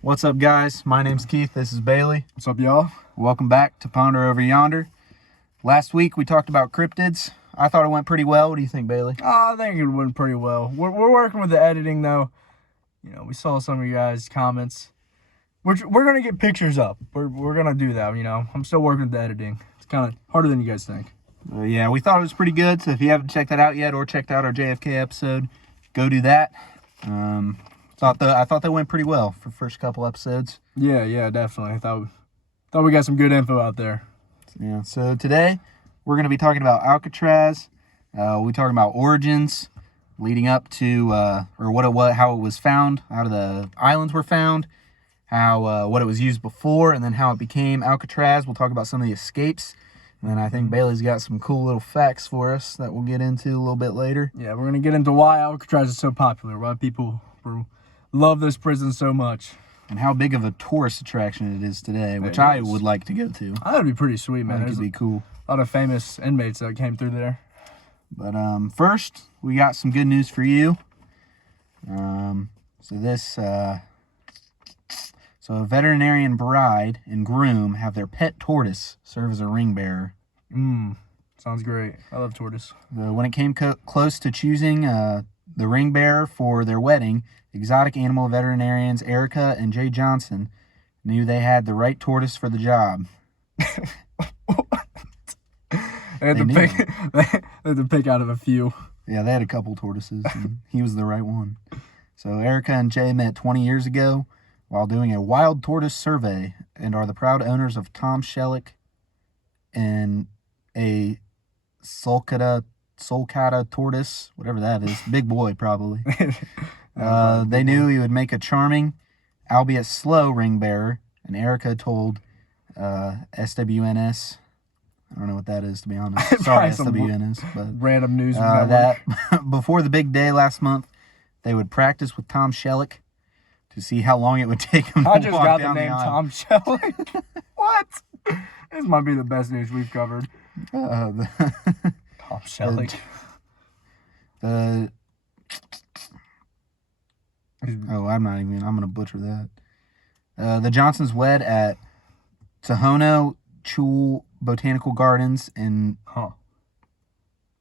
What's up, guys? My name's Keith. This is Bailey. What's up, y'all? Welcome back to Ponder Over Yonder. Last week we talked about cryptids. I thought it went pretty well. What do you think, Bailey? I think it went pretty well. We're working with the editing, though. You know, we saw some of you guys' comments. We're gonna get pictures up. We're gonna do that. You know, I'm still working with the editing. It's kind of harder than you guys think. Yeah, we thought it was pretty good. So if you haven't checked that out yet or checked out our JFK episode, go do that. I thought that went pretty well for the first couple episodes. Yeah, definitely. I thought we got some good info out there. Yeah. So today we're going to be talking about Alcatraz. We're talking about origins, leading up to how it was found, how the islands were found, how what it was used before, and then how it became Alcatraz. We'll talk about some of the escapes, and then I think Bailey's got some cool little facts for us that we'll get into a little bit later. Yeah, we're gonna get into why Alcatraz is so popular, why people love this prison so much, and how big of a tourist attraction it is today, which I would like to go to. That'd be pretty sweet, man. It'd be cool. A lot of famous inmates that came through there. But first, we got some good news for you. So a veterinarian bride and groom have their pet tortoise serve as a ring bearer. Sounds great. I love tortoise. When it came close to choosing the ring bearer for their wedding, exotic animal veterinarians Erica and Jay Johnson knew they had the right tortoise for the job. They had to pick out of a few. Yeah, they had a couple tortoises, and he was the right one. So Erica and Jay met 20 years ago while doing a wild tortoise survey and are the proud owners of Tom Shellick and a sulcata tortoise, whatever that is. Big boy, probably. They knew he would make a charming, albeit slow, ring bearer, and Erica told SWNS, I don't know what that is, to be honest. Sorry, SWNS. But random news that before the big day last month, they would practice with Tom Shellick to see how long it would take him to walk down the aisle. I just got the name Tom Shellick. What? This might be the best news we've covered. Tom Shellick. I'm going to butcher that. The Johnsons wed at Tohono Chul Botanical Gardens in...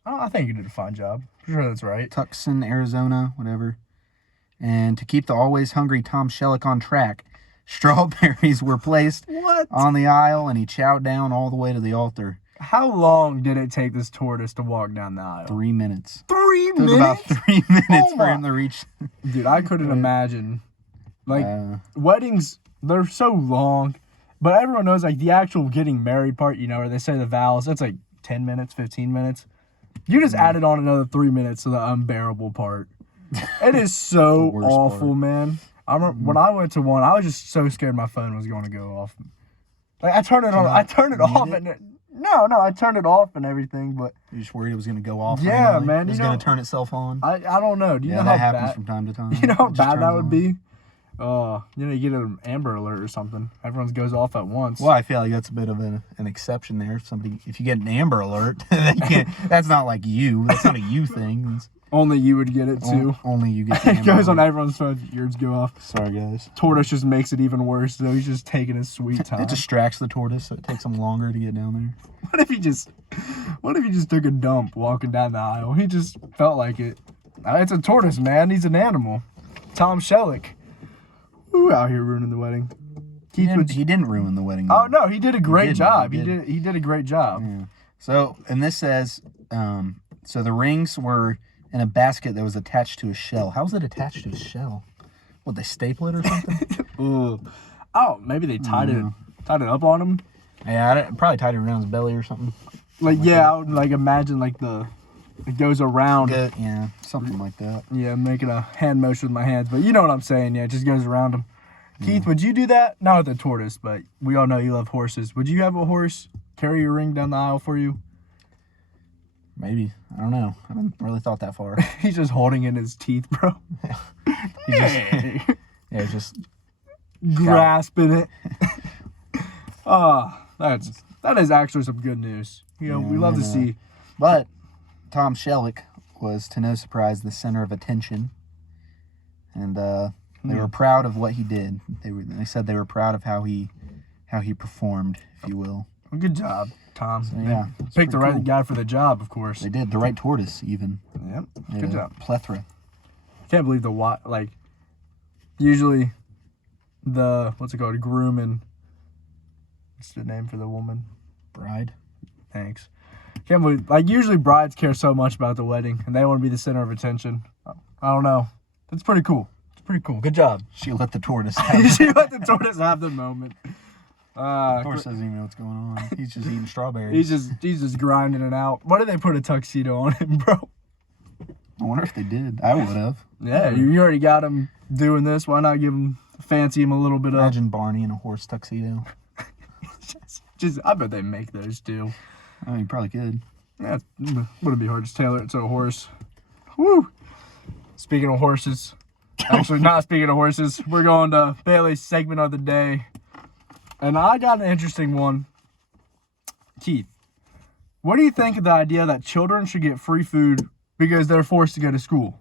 I think you did a fine job. I'm sure that's right. Tucson, Arizona, whatever. And to keep the always hungry Tom Shellick on track, strawberries were placed on the aisle, and he chowed down all the way to the altar. How long did it take this tortoise to walk down the aisle? 3 minutes. 3 minutes? It took about 3 minutes for him to reach. Dude, I couldn't imagine. Like, weddings, they're so long. But everyone knows, like, the actual getting married part, you know, where they say the vows, that's like 10 minutes, 15 minutes. You just added on another 3 minutes to the unbearable part. It is so awful, man. I remember when I went to one, I was just so scared my phone was going to go off. Like, I turned it on. I turned it off, and I turned it off and everything. But you're just worried it was going to go off. Yeah, man. It was going to turn itself on. I don't know. Do you know that how happens from time to time? You know how bad that would be? You get an Amber Alert or something. Everyone's goes off at once. Well, I feel like that's a bit of an exception there. If you get an Amber Alert, that's not like you. That's not a you thing. Only you would get it too. Only you get the Amber It goes Alert. on everyone's phone. Yours go off. Sorry, guys. Tortoise just makes it even worse, though. He's just taking his sweet time. It distracts the tortoise, so it takes him longer to get down there. What if he just took a dump walking down the aisle? He just felt like it. It's a tortoise, man. He's an animal. Tom Shellick. Who out here ruining the wedding? He didn't ruin the wedding. Oh no, he did a great job. He did a great job. Yeah. So, and this says, so the rings were in a basket that was attached to a shell. How was it attached to a shell? What, they staple it or something? Oh, maybe they tied it up on him. Yeah, probably tied it around his belly or something. I would imagine it goes around. Yeah, something like that. Yeah, making a hand motion with my hands, but you know what I'm saying. Yeah, it just goes around him. Keith, would you do that? Not with a tortoise, but we all know you love horses. Would you have a horse carry your ring down the aisle for you? Maybe. I don't know. I haven't really thought that far. He's just holding in his teeth, bro. He's just grasping it. That is actually some good news. You know, we love to see. But Tom Shellick was, to no surprise, the center of attention. And They were proud of what he did. They said they were proud of how he performed, if you will. Well, good job, Tom. So, yeah, picked the right guy for the job, of course. They did the right tortoise, even. Yep. Good job. Plethora. Can't believe usually the what's it called, groom and what's the name for the woman? Bride. Thanks. Can't believe usually brides care so much about the wedding and they want to be the center of attention. I don't know. That's pretty cool. It's pretty cool. Good job. She let the tortoise have She let the tortoise have the moment. The tortoise doesn't even know what's going on. He's just eating strawberries. He's just grinding it out. Why did they put a tuxedo on him, bro? I wonder if they did. I would have. Yeah, you already got him doing this. Why not fancy him a little bit up? Imagine Barney in a horse tuxedo. I bet they make those too. I mean, you probably could. Yeah, wouldn't be hard to tailor it to a horse. Woo! Speaking of horses, actually not speaking of horses, we're going to Bailey's segment of the day. And I got an interesting one. Keith, what do you think of the idea that children should get free food because they're forced to go to school?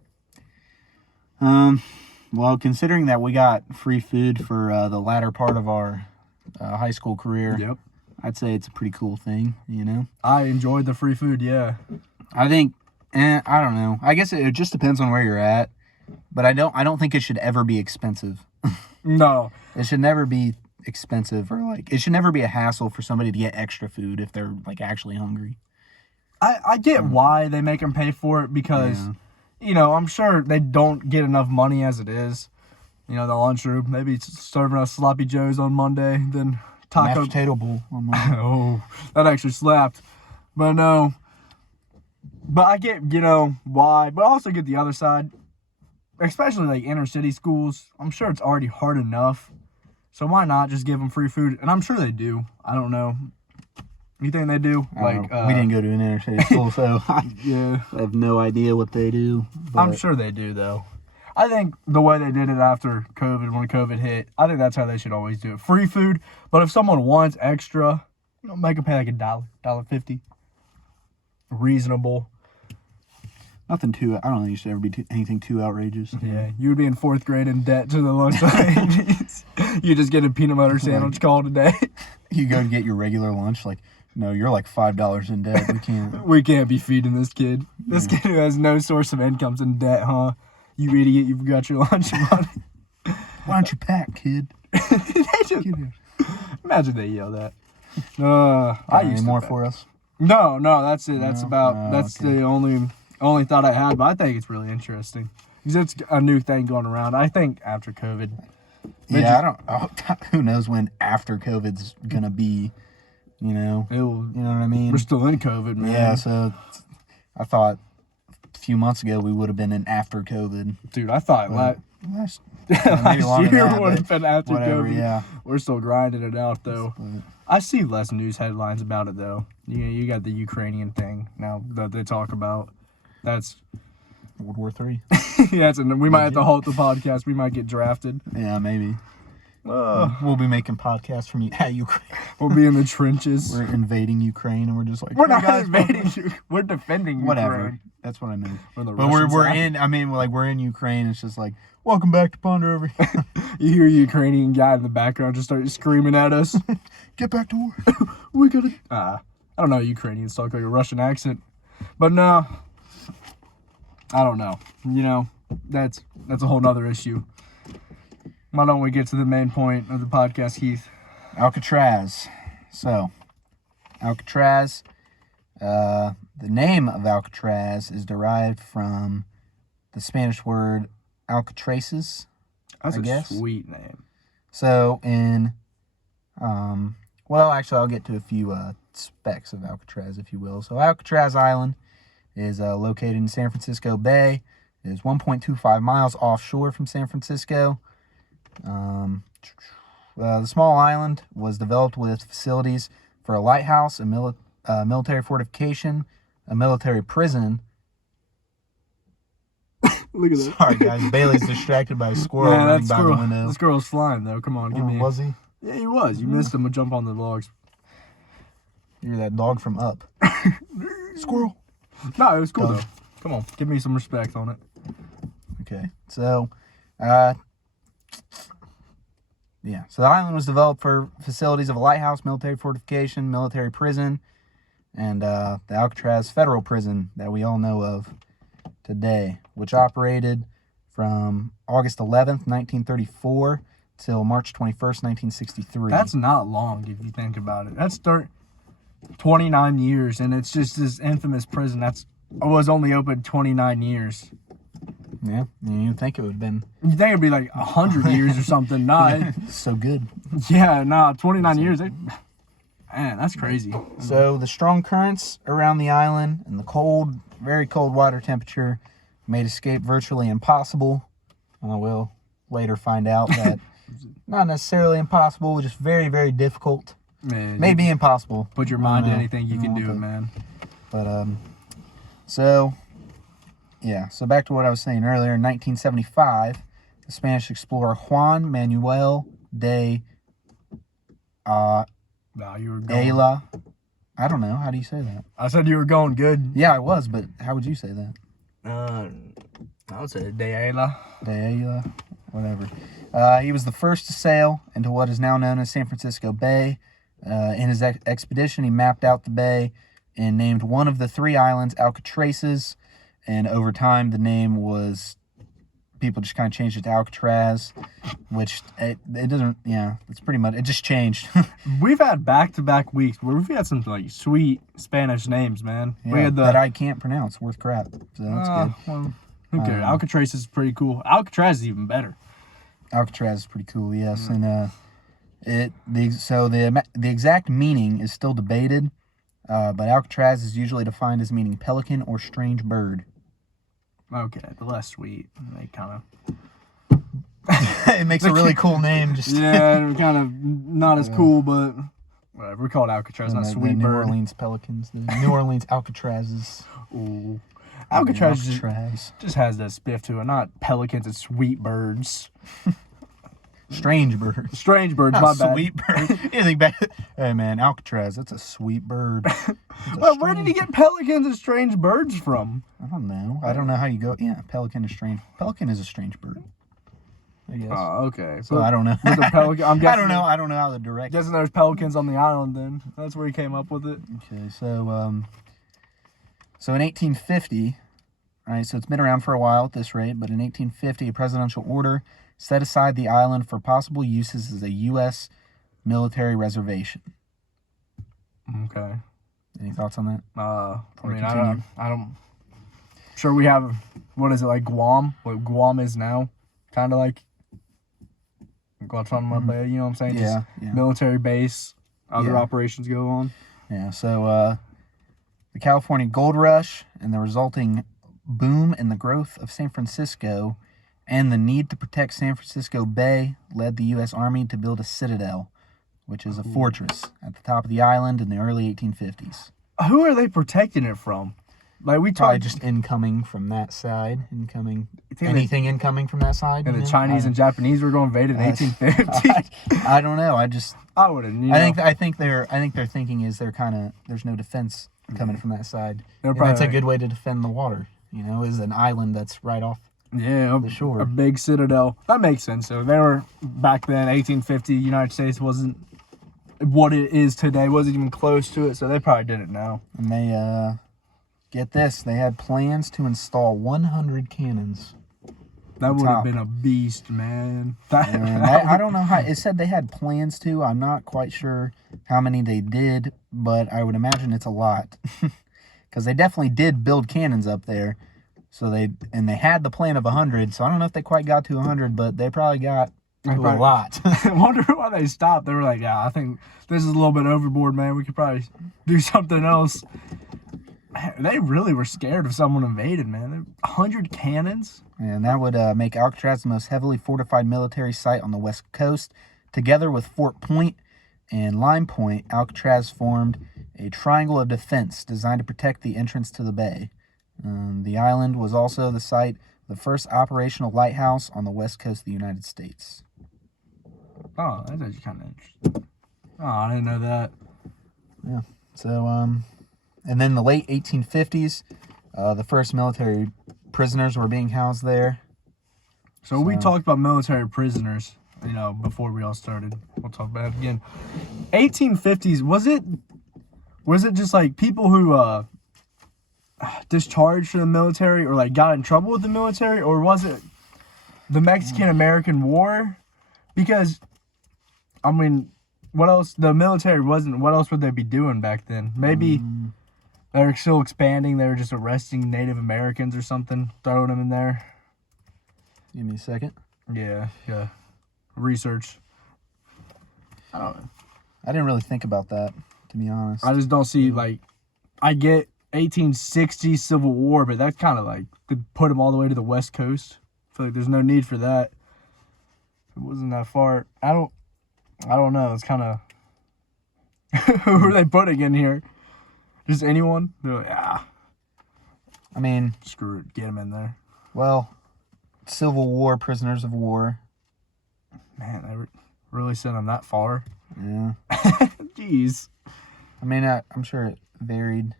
Well, considering that we got free food for the latter part of our high school career, yep, I'd say it's a pretty cool thing, you know? I enjoyed the free food, yeah. I think, I don't know. I guess it just depends on where you're at, but I don't think it should ever be expensive. No. It should never be expensive or it should never be a hassle for somebody to get extra food if they're actually hungry. I get why they make them pay for it because, I'm sure they don't get enough money as it is. The lunchroom, maybe serving us sloppy joes on Monday, then taco. Mashed potato bowl on Monday. Oh, that actually slapped. But no. But I get, why, but I also get the other side. Especially inner city schools. I'm sure it's already hard enough. So why not just give them free food? And I'm sure they do. I don't know. You think they do? We didn't go to an inner city school, so yeah, I have no idea what they do. But I'm sure they do, though. I think the way they did it after COVID, when COVID hit, I think that's how they should always do it. Free food, but if someone wants extra, make them pay $1.50. Reasonable. Nothing too. I don't think you should ever be anything too outrageous. Yeah, you would be in 4th grade in debt to the lunch ladies. You just get a peanut butter sandwich called a day. You go to get your regular lunch, no, you're $5 in debt. We can't. We can't be feeding this kid. This kid who has no source of income's in debt, huh? You idiot! You forgot your lunch money. Why don't you pack, kid? Imagine they yell that. I used more for us. No, that's it. That's that's okay. The only thought I had, but I think it's really interesting because it's a new thing going around. I think after COVID. Who knows when after COVID's gonna be? You know what I mean. We're still in COVID, man. Yeah, so I thought a few months ago we would have been in after COVID. Dude, I thought last year would have been after COVID. Yeah, we're still grinding it out though. I see less news headlines about it though. You got the Ukrainian thing now that they talk about. That's World War III. Yeah, we might have to halt the podcast. We might get drafted. Yeah, maybe. We'll be making podcasts from Ukraine. We'll be in the trenches. We're invading Ukraine, and we're just we're not invading you. We're defending whatever. Ukraine. That's what I meant. But we're in. I mean, we're in Ukraine. It's just welcome back to Ponder Over. You hear a Ukrainian guy in the background just start screaming at us. Get back to work. We gotta. I don't know. Ukrainians talk like a Russian accent, but no. I don't know. That's a whole nother issue. Why don't we get to the main point of the podcast, Keith? Alcatraz. So, Alcatraz, the name of Alcatraz is derived from the Spanish word Alcatraces. That's a sweet name. So, actually, I'll get to a few specs of Alcatraz, if you will. So, Alcatraz Island is located in San Francisco Bay. It is 1.25 miles offshore from San Francisco. The small island was developed with facilities for a lighthouse, a military fortification, a military prison. Look at that. Sorry, guys. Bailey's distracted by a squirrel running by the window. The squirrel's flying, though. Come on, give me. Was he? Yeah, he was. You missed him and jump on the logs. You're that dog from Up. Squirrel. No, it was cool, though. Come on, give me some respect on it. Okay, so, Yeah, so the island was developed for facilities of a lighthouse, military fortification, military prison, and the Alcatraz federal prison that we all know of today, which operated from August 11th, 1934 till March 21st, 1963. That's not long if you think about it. That's 29 years, and it's just this infamous prison was only open 29 years. Yeah, you'd think it would have been. You think it'd be like 100 years or something. Nah. So good. Yeah, nah, 29 years. Man, that's crazy. So the strong currents around the island and the cold, very cold water temperature made escape virtually impossible. And we'll later find out that not necessarily impossible, just very, very difficult. Man, maybe impossible. Put your mind to anything, you can do it, man. But so back to what I was saying earlier. In 1975, the Spanish explorer Juan Manuel de Ayala. I don't know. How do you say that? I said you were going good. Yeah, I was, but how would you say that? I would say de Ayala. De Ayala, whatever. He was the first to sail into what is now known as San Francisco Bay. In his expedition, he mapped out the bay and named one of the 3 islands Alcatrazes. And over time, the name was, people just kind of changed it to Alcatraz, which it doesn't, it's pretty much, it just changed. We've had back-to-back weeks where we've had some like sweet Spanish names, man. Yeah, we had that I can't pronounce, worth crap. So that's good. Well, who cares? Alcatraz is pretty cool. Alcatraz is even better. Alcatraz is pretty cool, yes. And the exact meaning is still debated, but Alcatraz is usually defined as meaning pelican or strange bird. Okay, the less sweet. They kind of... It makes a really cool name. Yeah, kind of not as cool, but whatever. We call it Alcatraz, not sweet the New bird. Orleans Pelicans. The New Orleans Alcatrazes. Ooh. Alcatraz just has that spiff to it. Not pelicans, it's sweet birds. Strange birds. Strange birds, my bad. Sweet bird. You think back? Hey man, Alcatraz, that's a sweet bird. Well, where did he get pelicans and strange birds from? I don't know. I don't know how you go. Yeah, pelican is strange. Pelican is a strange bird, I guess. Oh, okay. So I don't know. With the pelican, I'm guessing I don't know how to direct. Guessing there's pelicans on the island then. That's where he came up with it. Okay, so in 1850, all right, so it's been around for a while at this rate, but in 1850, a presidential order set aside the island for possible uses as a U.S. military reservation. Okay. Any thoughts on that? I don't. Sure, we have. What is it like Guam? What Guam is now, kind of like Guantanamo Bay. You know what I'm saying? Yeah. Military base. Other operations go on. Yeah. So the California Gold Rush and the resulting boom in the growth of San Francisco and the need to protect San Francisco Bay led the U.S. Army to build a citadel, which is a fortress at the top of the island in the early 1850s. Who are they protecting it from? Like probably just incoming from that side, anything incoming from that side. And the Chinese and Japanese were going to invade in 1850. I don't know. I wouldn't. I think their thinking is there's no defense coming from that side. And that's a good way to defend the water. Is an island that's right off. Yeah, the shore. A big citadel. That makes sense. So they were back then. 1850, United States wasn't what it is today. Wasn't even close to it. So they probably didn't know. And they get this. They had plans to install 100 cannons. That would have been a beast, man. I don't know how. It said they had plans to. I'm not quite sure how many they did, but I would imagine it's a lot. Because they definitely did build cannons up there. So they had the plan of 100. So I don't know if they quite got to 100, but they probably got to a lot. I wonder why they stopped. They were like, yeah, I think this is a little bit overboard, man. We could probably do something else. They really were scared if someone invaded, man. 100 cannons? And that would make Alcatraz the most heavily fortified military site on the West Coast. Together with Fort Point and Lime Point, Alcatraz formed a triangle of defense designed to protect the entrance to the bay. The island was also the site of the first operational lighthouse on the west coast of the United States. Oh, that's actually kind of interesting. Oh, I didn't know that. Yeah. So, and then in the late 1850s, the first military prisoners were being housed there. So we talked about military prisoners, before we all started. We'll talk about it again. 1850s, was it just like people who discharged from the military or like got in trouble with the military, or was it the Mexican-American War? Because, I mean, what else? The military wasn't. What else would they be doing back then? Maybe they were still expanding. They were just arresting Native Americans or something, throwing them in there. Give me a second. Yeah. Research. I don't know. I didn't really think about that, to be honest. I just don't see, like, I get 1860 Civil War, but that's kind of like, to put them all the way to the West Coast. I feel like there's no need for that. It wasn't that far. I don't know. It's kind of... Who are they putting in here? Just anyone? They're like, I mean... Screw it. Get them in there. Well, Civil War, prisoners of war. Man, they really sent them that far? Yeah. Jeez. I mean, I'm sure it varied.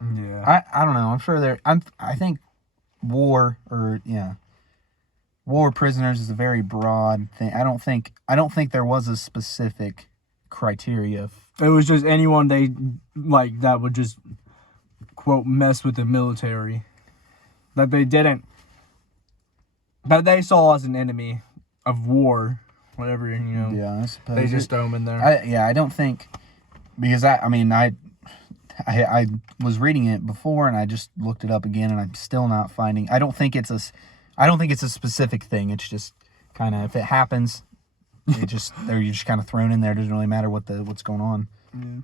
Yeah. I don't know. I'm sure I think war prisoners is a very broad thing. I don't think there was a specific criteria. It was just anyone they like that would just quote mess with the military that they saw as an enemy of war, whatever, Yeah, I suppose. They just throw them in there. I don't think, because I was reading it before and I just looked it up again and I'm still not finding. I don't think it's a specific thing. It's just kind of, if it happens, you're just kind of thrown in there. It doesn't really matter what's going on. Yeah.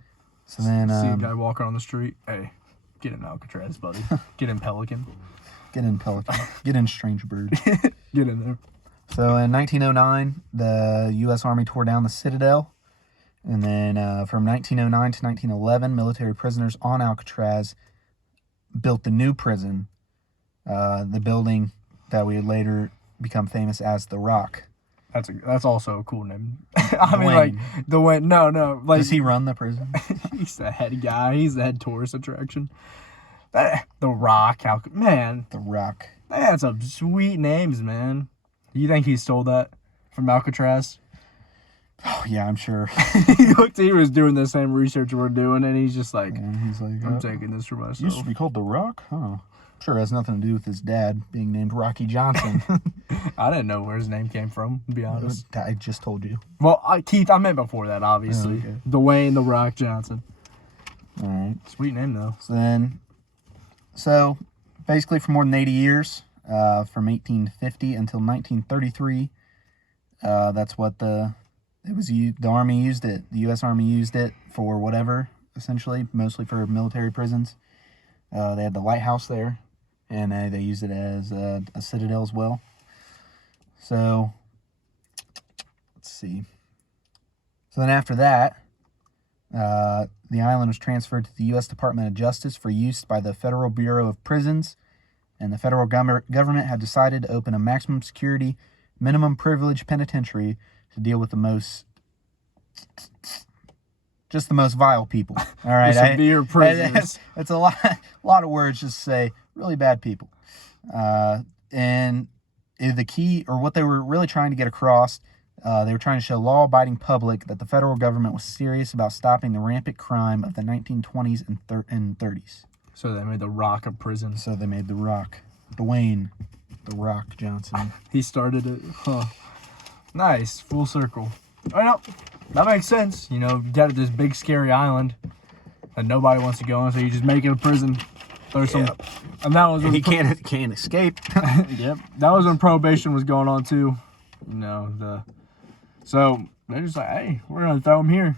So then see a guy walking on the street. Hey, get in Alcatraz, buddy. Get in Pelican. Get in Pelican. Get in Strange Bird. Get in there. So in 1909, the U.S. Army tore down the Citadel. And then from 1909 to 1911, military prisoners on Alcatraz built the new prison, the building that would later become famous as the Rock. That's also a cool name. I mean, like, Dwayne. No. Like, does he run the prison? He's the head guy. He's the head tourist attraction. The Rock. Man. The Rock. They had some sweet names, man. You think he stole that from Alcatraz? Oh, yeah, I'm sure. He was doing the same research we're doing, and he's just like, I'm taking this for myself. Used to be called The Rock? Huh. Sure, it has nothing to do with his dad being named Rocky Johnson. I didn't know where his name came from, to be honest. I just told you. Well, Keith, I meant before that, obviously. Oh, okay. Dwayne The Rock Johnson. All right. Sweet name, though. So basically for more than 80 years, from 1850 until 1933, that's what the Army used it. The U.S. Army used it for whatever, essentially, mostly for military prisons. They had the lighthouse there, and they used it as a citadel as well. So, let's see. So then after that, the island was transferred to the U.S. Department of Justice for use by the Federal Bureau of Prisons, and the federal government had decided to open a maximum security, minimum privilege penitentiary to deal with the most vile people. All right, severe prisoners. It's a lot of words just to say really bad people. And the key, or what they were really trying to get across, they were trying to show law-abiding public that the federal government was serious about stopping the rampant crime of the 1920s and 30s. So they made the Rock a prison. So they made the Rock. Dwayne The Rock Johnson. He started it. Huh. Nice. Full circle. I know. That makes sense. You got this big scary island that nobody wants to go on, so you just make it a prison. And that was when he can't escape. Yep. That was when probation was going on too. So they're just like, hey, we're gonna throw him here.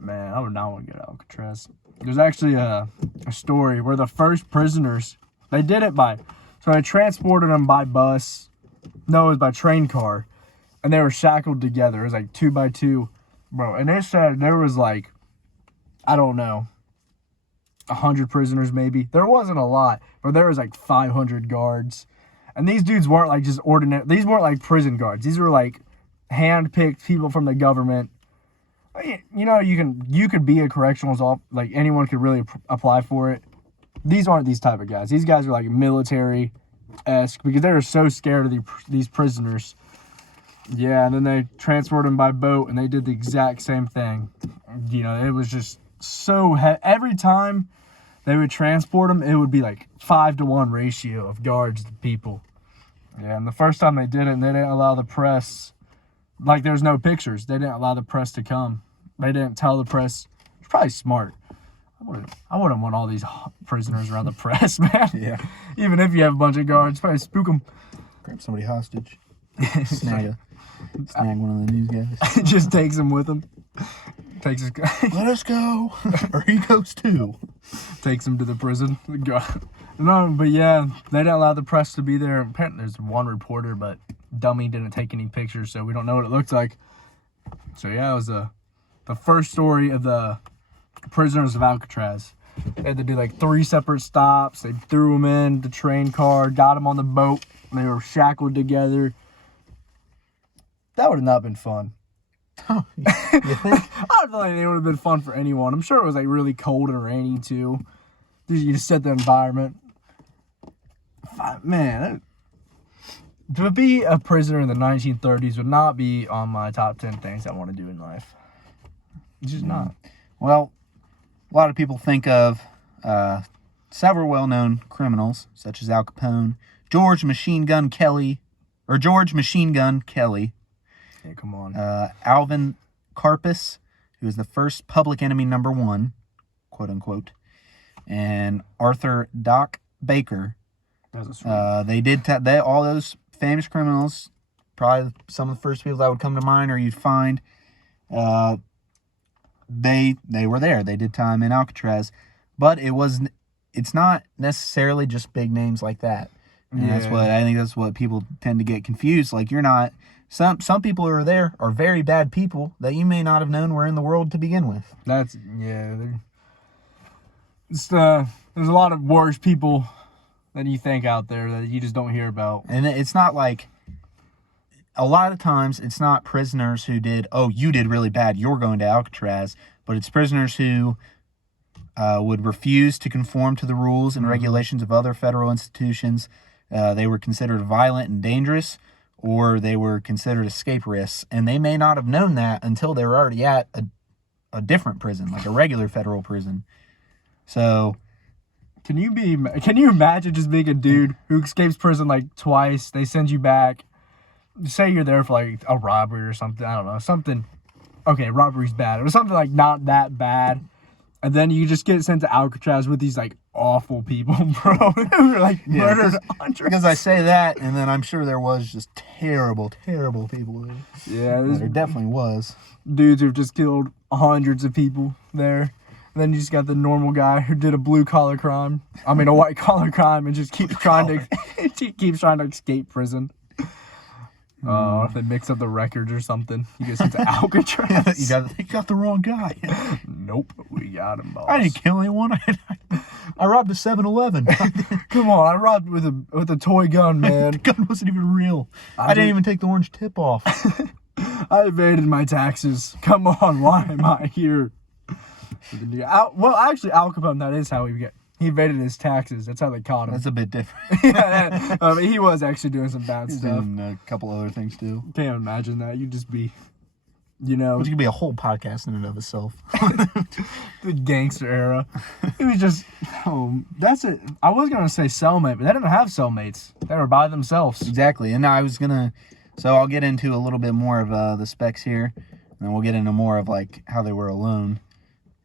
Man, I would not want to get Alcatraz. There's actually a story where the first prisoners, they did it so they transported them by bus. No, it was by train car. And they were shackled together. It was like 2 by 2. Bro, and they said there was like, I don't know, 100 prisoners maybe. There wasn't a lot, but there was like 500 guards. And these dudes weren't like just ordinary. These weren't like prison guards. These were like hand-picked people from the government. You could be a correctionals officer. Like anyone could really apply for it. These aren't these type of guys. These guys are like military esque because they were so scared of these prisoners. Yeah, and then they transported them by boat, and they did the exact same thing. You know, it was just so every time they would transport them, it would be like 5-to-1 ratio of guards to people. Yeah, and the first time they did it, they didn't allow the press. Like, there's no pictures. They didn't allow the press to come. They didn't tell the press. It's probably smart. I wouldn't want all these prisoners around the press, man. Yeah. Even if you have a bunch of guards, probably spook them. Grab somebody hostage. Snag one of the news guys. Just takes them with him. Takes his Let us go, or he goes too. Takes him to the prison. No, but yeah, they didn't allow the press to be there. Apparently, there's one reporter, but dummy didn't take any pictures, so we don't know what it looked like. So yeah, it was the first story of the prisoners of Alcatraz. They had to do like 3 separate stops. They threw them in the train car, got them on the boat. They were shackled together. That would have not been fun. Oh, you think? I don't think it would have been fun for anyone. I'm sure it was like really cold and rainy too. You just set the environment. Man, to be a prisoner in the 1930s would not be on my top 10 things I want to do in life. It's just not. Well, a lot of people think of several well-known criminals, such as Al Capone, George Machine Gun Kelly. Yeah, come on. Alvin Karpis, who was the first Public Enemy #1, quote unquote, and Arthur Doc Baker. That's a They did all those famous criminals. Probably some of the first people that would come to mind, or you'd find. They were there. They did time in Alcatraz, but it's not necessarily just big names like that. And Yeah. that's what people tend to get confused. Like, you're not. Some people who are there are very bad people that you may not have known were in the world to begin with. There's a lot of worse people than you think out there that you just don't hear about. And it's not like, a lot of times it's not prisoners who you did really bad, you're going to Alcatraz, but it's prisoners who would refuse to conform to the rules and regulations of other federal institutions. They were considered violent and dangerous, or they were considered escape risks, and they may not have known that until they were already at a different prison, like a regular federal prison. So, Can you imagine just being a dude who escapes prison like twice? They send you back. Say you're there for like a robbery or something. I don't know, something. Okay, robbery's bad. It was something like not that bad, and then you just get sent to Alcatraz with these like awful people, bro, who were like murdered hundreds. because I say that, and then I'm sure there was just terrible, terrible people there. Yeah, There definitely was. dudes who've just killed hundreds of people there. And then you just got the normal guy who did a white collar crime, and just keeps trying to escape prison. If they mix up the records or something, he gets into Alcatraz. You got the wrong guy. Nope, we got him, boss. I didn't kill anyone. I robbed a 7-Eleven. Come on, I robbed with a toy gun, The man. gun wasn't even real. I didn't even take the orange tip off. I evaded my taxes. Come on, why am I here? Well, actually, Al Capone, that is how he evaded his taxes. That's how they caught him. That's a bit different. Yeah, he was actually doing some bad He's stuff. doing a couple other things too. Can't imagine that. You'd just be, Which could be a whole podcast in and of itself. the gangster era. It was just, that's it. I was going to say cellmate, but they didn't have cellmates. They were by themselves. Exactly. And so I'll get into a little bit more of the specs here, and then we'll get into more of like how they were alone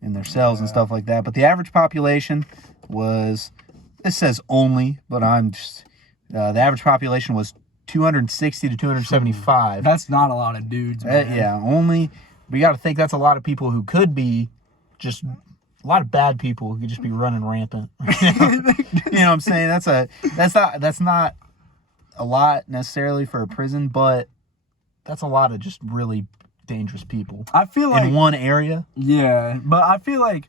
in their cells and stuff like that. But the average population was, this says only, but the average population was 260 to 275. That's not a lot of dudes, man. Yeah, only. We got to think that's a lot of people who could be just a lot of bad people who could just be running rampant. You know what I'm saying? That's not a lot necessarily for a prison, but that's a lot of just really dangerous people. I feel like in one area. Yeah, but I feel like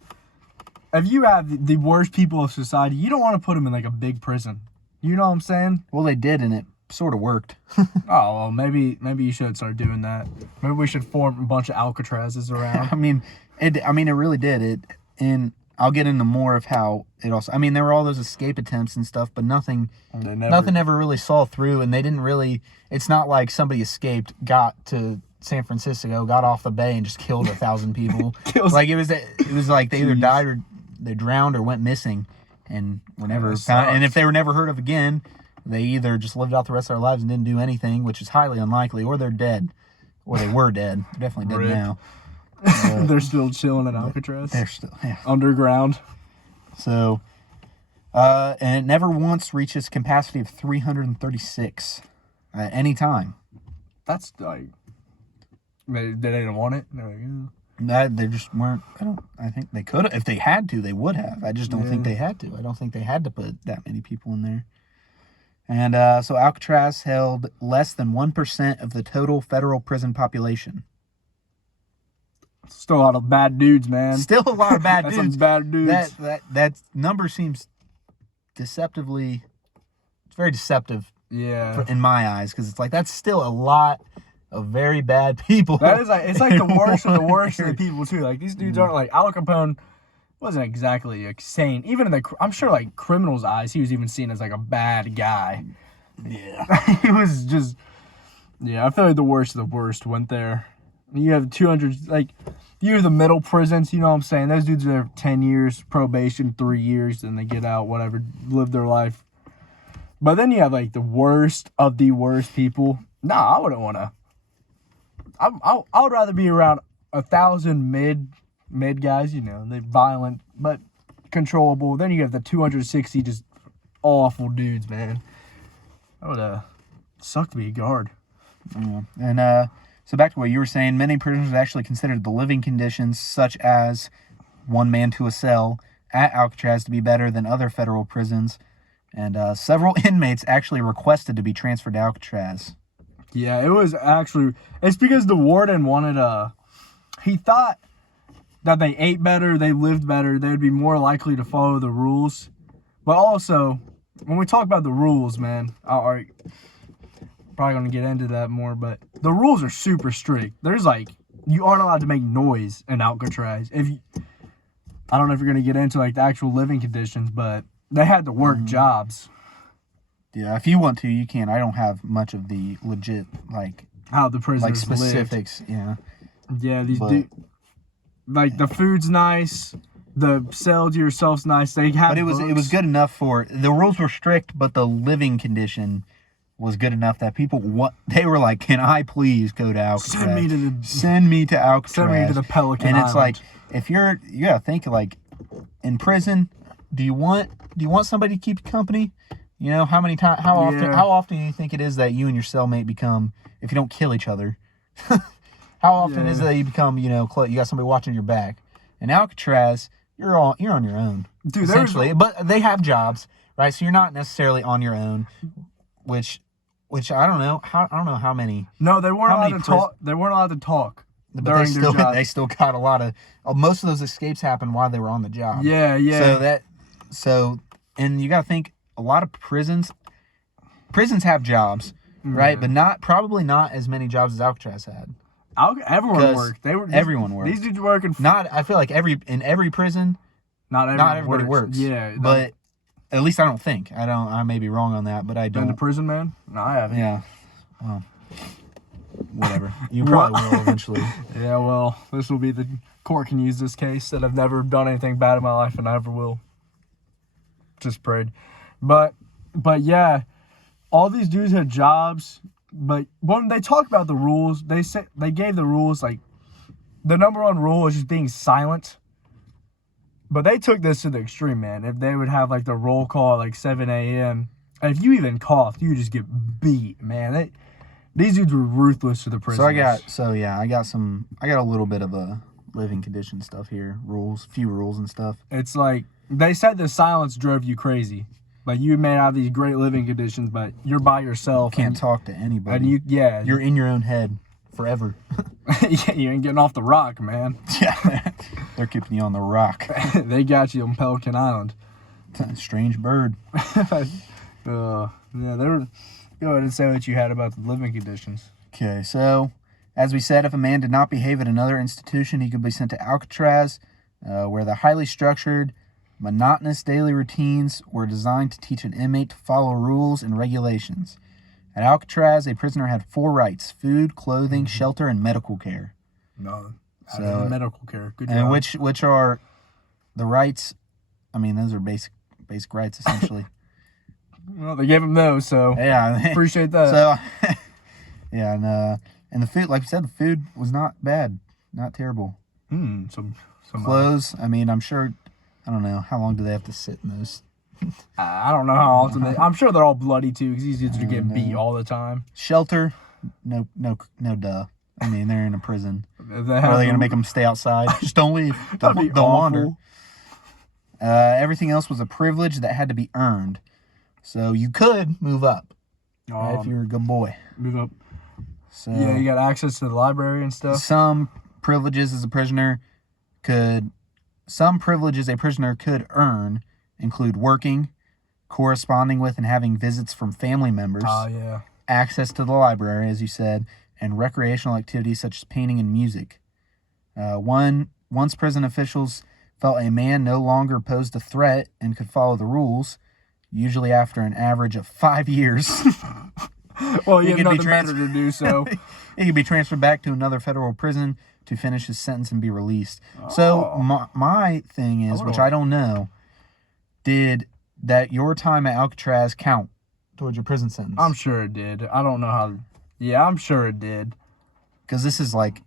if you have the worst people of society, you don't want to put them in like a big prison. You know what I'm saying? Well, they did, and it sort of worked. Oh, well, maybe you should start doing that. Maybe we should form a bunch of Alcatrazes around. I mean, it really did. In I'll get into more of how it also. I mean, there were all those escape attempts and stuff, but nothing ever really saw through, and they didn't really. It's not like somebody escaped, got to San Francisco, got off the bay, and just killed 1,000 people. Like it was like they either died or they drowned or went missing, and were never found. And if they were never heard of again, they either just lived out the rest of their lives and didn't do anything, which is highly unlikely, or they're dead, or they were dead. They're definitely dead now. They're still chilling in Alcatraz. They're still underground. So, and it never once reached its capacity of 336 at any time. That's like they didn't want it. They're like, That they just weren't. I think they could have. If they had to, they would have. I just don't think they had to. I don't think they had to put that many people in there. And so Alcatraz held less than 1% of the total federal prison population. Still a lot of bad dudes, man. Still a lot of bad dudes. Some bad dudes. That number seems deceptively. It's very deceptive. Yeah. In my eyes, because it's like that's still a lot of very bad people. That is like it's like the worst of the worst of the people too. Like these dudes aren't like Al Capone wasn't exactly a saint. Even in I'm sure like criminals' eyes, he was even seen as like a bad guy. Yeah. He was just. Yeah, I feel like the worst of the worst went there. You have 200, like, you have the middle prisons, you know what I'm saying? Those dudes are there 10 years, probation, 3 years, then they get out, whatever, live their life. But then you have, like, the worst of the worst people. Nah, I wouldn't want to. I would rather be around 1,000 mid guys, you know, they're violent, but controllable. Then you have the 260 just awful dudes, man. That would suck to be a guard. And, so back to what you were saying, many prisoners actually considered the living conditions, such as one man to a cell, at Alcatraz to be better than other federal prisons. And several inmates actually requested to be transferred to Alcatraz. Yeah, it was actually... It's because the warden wanted he thought that they ate better, they lived better, they would be more likely to follow the rules. But also, when we talk about the rules, man... Probably going to get into that more, but the rules are super strict. There's like, you aren't allowed to make noise in Alcatraz. I don't know if you're going to get into like the actual living conditions, but they had to work jobs. Yeah, if you want to, you can. I don't have much of the legit, like... How the prisoners like specifics, lived. Yeah, like the food's nice, the cell to yourself's nice. They had But it was good enough for... The rules were strict, but the living condition... was good enough that they were like, can I please go to Alcatraz? Send me to Alcatraz. Send me to the Pelican And Island. it's like, if you gotta think like, in prison, do you want somebody to keep you company? You know, how often do you think it is that you and your cellmate become, if you don't kill each other, how often is it that you become, you know, you got somebody watching your back? In Alcatraz, you're on your own, dude, essentially. But they have jobs, right? So you're not necessarily on your own, which I don't know how many. No, they weren't allowed to talk. They weren't allowed to talk. But they still got a lot of. Most of those escapes happened while they were on the job. Yeah. And you got to think a lot of prisons have jobs, right? But probably not as many jobs as Alcatraz had. Everyone worked. Everyone worked. These dudes were working. I feel like in every prison, not everybody works. Yeah, but. At least I don't think. I may be wrong on that, but I don't. Been to prison, man? No, I haven't. Yeah. Well, whatever. You probably will eventually. Yeah, well, this will be the court can use this case that I've never done anything bad in my life and I never will. Just prayed. But yeah, all these dudes had jobs, but when they talk about the rules, they gave the rules like the number one rule is just being silent. But they took this to the extreme, man. If they would have, like, the roll call at, like, 7 a.m., and if you even coughed, you just get beat, man. These dudes were ruthless to the prisoners. I got a little bit of a living condition stuff here. Few rules and stuff. It's like, they said the silence drove you crazy. Like, you may have these great living conditions, but you're by yourself. Can't talk to anybody. And you're in your own head forever. Yeah, you ain't getting off the rock, man. Yeah, they're keeping you on the rock. They got you on Pelican Island. Strange bird. Yeah, they were. Go ahead and say what you had about the living conditions. Okay, so as we said, if a man did not behave at another institution, he could be sent to Alcatraz. where the highly structured, monotonous daily routines were designed to teach an inmate to follow rules and regulations. At Alcatraz, a prisoner had 4 rights: food, clothing, shelter, and medical care. No, So, medical care. Good and job. which are the rights? I mean, those are basic rights, essentially. Well, they gave him those, so Yeah. appreciate that. So, yeah, and the food, like you said, the food was not bad, not terrible. Some Clothes, I mean, I'm sure, I don't know, how long do they have to sit in those? I don't know how often I'm sure they're all bloody too, because these dudes are getting beat all the time. Shelter, no, duh. I mean, they're in a prison. They Are they going to make them stay outside? Just don't leave. Don't wander. Everything else was a privilege that had to be earned. So you could move up if you were a good boy. Move up. So yeah, you got access to the library and stuff. Some privileges a prisoner could earn include working, corresponding with and having visits from family members, Yeah. access to the library, as you said, and recreational activities such as painting and music. Once prison officials felt a man no longer posed a threat and could follow the rules, usually after an average of 5 years. Well, you have nothing better to do, so. He could be transferred back to another federal prison to finish his sentence and be released. So my thing is, which I don't know, did that your time at Alcatraz count towards your prison sentence? I'm sure it did. I don't know how. Yeah, I'm sure it did. Because this is like,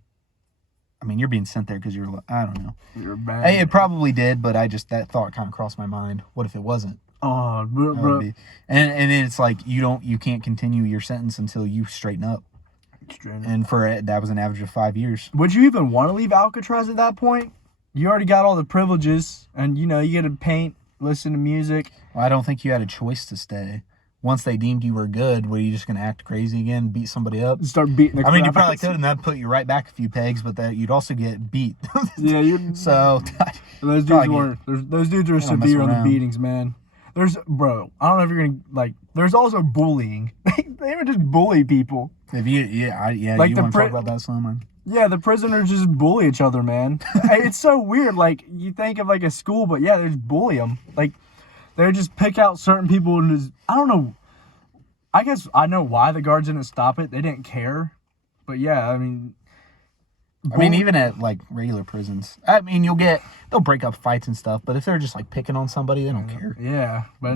I mean, you're being sent there because you're, I don't know. You're bad. Hey, it probably did, but that thought kind of crossed my mind. What if it wasn't? Oh, bro. And then it's like you can't continue your sentence until you straighten up. And that was an average of 5 years. Would you even want to leave Alcatraz at that point? You already got all the privileges, and you get to paint, listen to music. Well, I don't think you had a choice to stay. Once they deemed you were good, were you just going to act crazy again, beat somebody up? Start beating the crap. I mean, you probably could, and that'd put you right back a few pegs, but you'd also get beat. Yeah, you. So those dudes weren't. Those dudes are severe on the beatings, man. I don't know if you're gonna There's also bullying. They would just bully people. If you want to talk about that, Sloman? Yeah, the prisoners just bully each other, man. It's so weird. Like, you think of like a school, but yeah, they just bully them. Like, they just pick out certain people and just, I don't know. I guess I know why the guards didn't stop it. They didn't care. But yeah, I mean, even at like regular prisons, I mean, they'll break up fights and stuff, but if they're just like picking on somebody, they don't care. Yeah, but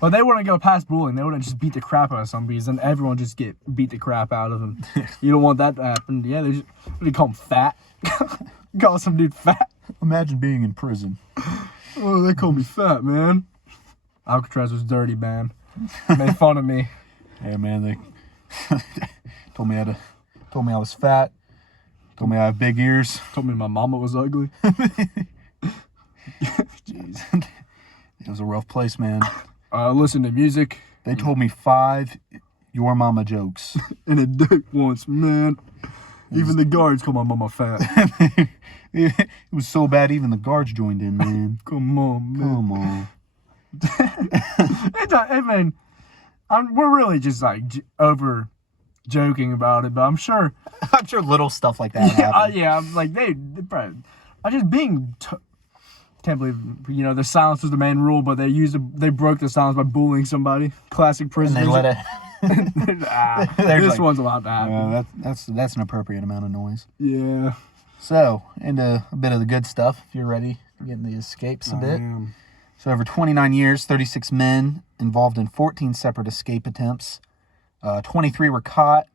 but they wouldn't go past bullying. They wouldn't just beat the crap out of somebody, and everyone just get beat the crap out of them. You don't want that to happen. Yeah, they call them fat. Call some dude fat. Imagine being in prison. Oh, they call me fat, man. Alcatraz was dirty, man. Made fun of me. Hey, man, they told me I was fat. Told me I have big ears. Told me my mama was ugly. Jeez. It was a rough place, man. Listen to music. They told me 5 your mama jokes. And a dick once, man. Even the guards call my mama fat. It was so bad even the guards joined in, man. Come on, man. Come on. I mean, we're really just like over joking about it, but I'm sure little stuff like that happens. Yeah, like they probably, I just can't believe the silence was the main rule, but they broke the silence by bullying somebody. Classic prisoners. And they let it. This one's allowed to happen. That's an appropriate amount of noise. Yeah. So into a bit of the good stuff. If you're ready to get into the escapes a bit. Am. So over 29 years, 36 men involved in 14 separate escape attempts. 23 were caught.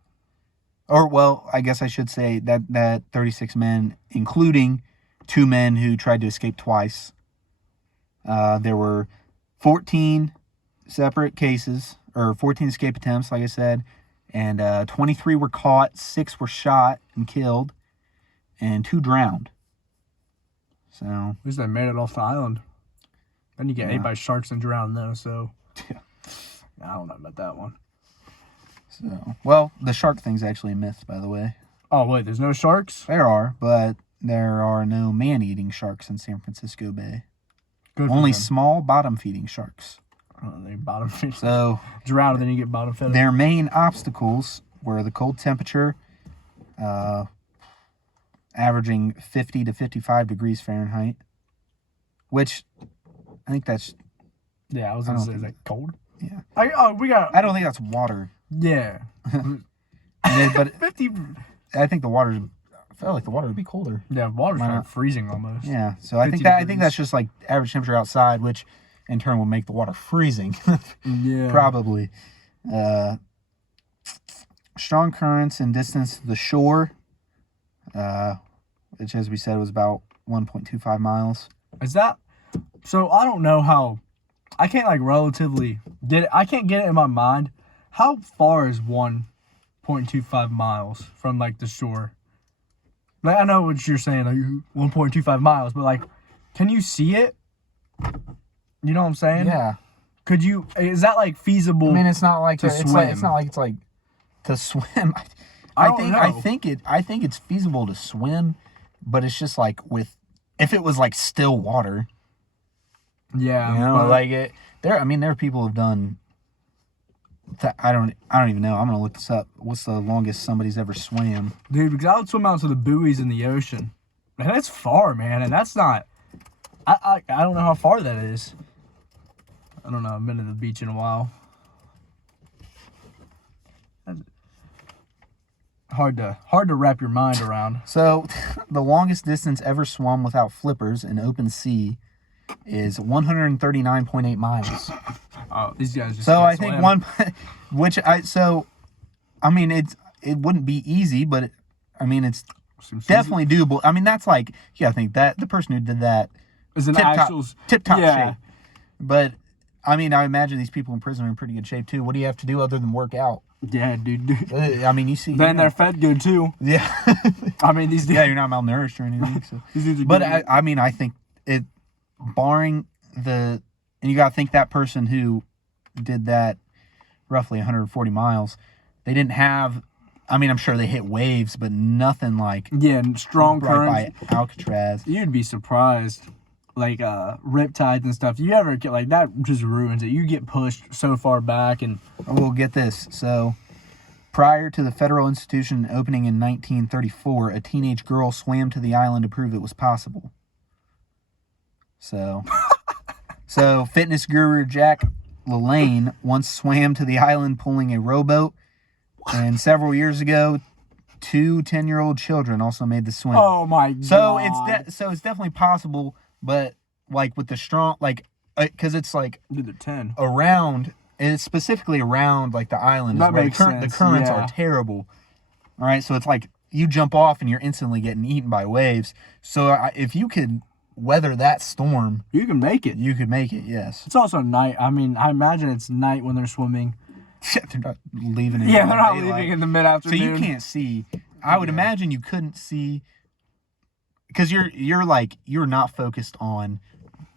Or, well, I guess I should say that 36 men, including 2 men who tried to escape twice. There were 14 separate cases, or 14 escape attempts, like I said. And 23 were caught, 6 were shot and killed, and 2 drowned. So at least they made it off the island. Then you get ate by sharks and drowned, though, so. I don't know about that one. So, well, the shark thing's actually a myth, by the way. Oh, wait, there's no sharks? There are, but there are no man-eating sharks in San Francisco Bay. Good. Only small bottom-feeding sharks. They bottom feed. So, drown, then you get bottom fed. Their main obstacles were the cold temperature, averaging 50 to 55 degrees Fahrenheit, which I think that's... Yeah, I was going to say, is that cold? Yeah. I don't think that's water. Yeah. But 50... I think I felt like the water would be colder. Yeah, water's kind of freezing almost. Yeah, so I think that's just like average temperature outside, which in turn will make the water freezing. Yeah. Probably. Strong currents and distance to the shore, which, as we said, was about 1.25 miles. Is that... So, I don't know how... I can't, like, relatively get it. I can't get it in my mind. How far is 1.25 miles from, like, the shore? Like, I know what you're saying, like, 1.25 miles, but, like, can you see it? You know what I'm saying? Yeah. Could you... Is that, like, feasible? I mean, it's not like to swim. It's not like it's like to swim. I think it's feasible to swim, but it's just like if it was like still water. Yeah, you know, like it. There are people who've done. I don't even know. I'm gonna look this up. What's the longest somebody's ever swam? Dude, because I would swim out to the buoys in the ocean, and that's far, man. And that's not. I don't know how far that is. I don't know. I've been to the beach in a while. Hard to wrap your mind around. So, the longest distance ever swum without flippers in open sea is 139.8 miles. Oh, these guys just So can't I think swim. it wouldn't be easy, but it's definitely doable. I mean, that's like, I think that the person who did that is an tip-top shape. But I mean, I imagine these people in prison are in pretty good shape too. What do you have to do other than work out? Yeah, dude. I mean, you see. Then they're fed good too. Yeah. I mean, these dudes. Yeah, you're not malnourished or anything. So. These dudes are But good. I think it, barring and you got to think that person who did that roughly 140 miles, they didn't have. I mean, I'm sure they hit waves, but nothing like strong currents. Right by Alcatraz. You'd be surprised. Like riptides and stuff. You ever get like that? Just ruins it. You get pushed so far back, and we'll get this. So, prior to the federal institution opening in 1934, a teenage girl swam to the island to prove it was possible. So, fitness guru Jack LaLanne once swam to the island pulling a rowboat, and several years ago, 2 10-year-old children also made the swim. Oh my god! So it's definitely possible. But, like, with the strong, like, because it's, like, dude, they're 10. Around, and it's specifically around, like, the island. That is makes where sense. The currents yeah. are terrible. All right, so it's like you jump off and you're instantly getting eaten by waves. So if you could weather that storm. You can make it. You could make it, yes. It's also night. I mean, I imagine it's night when they're swimming. They're not leaving in they're not leaving in the mid-afternoon. So you can't see. I would imagine you couldn't see. Because you're not focused on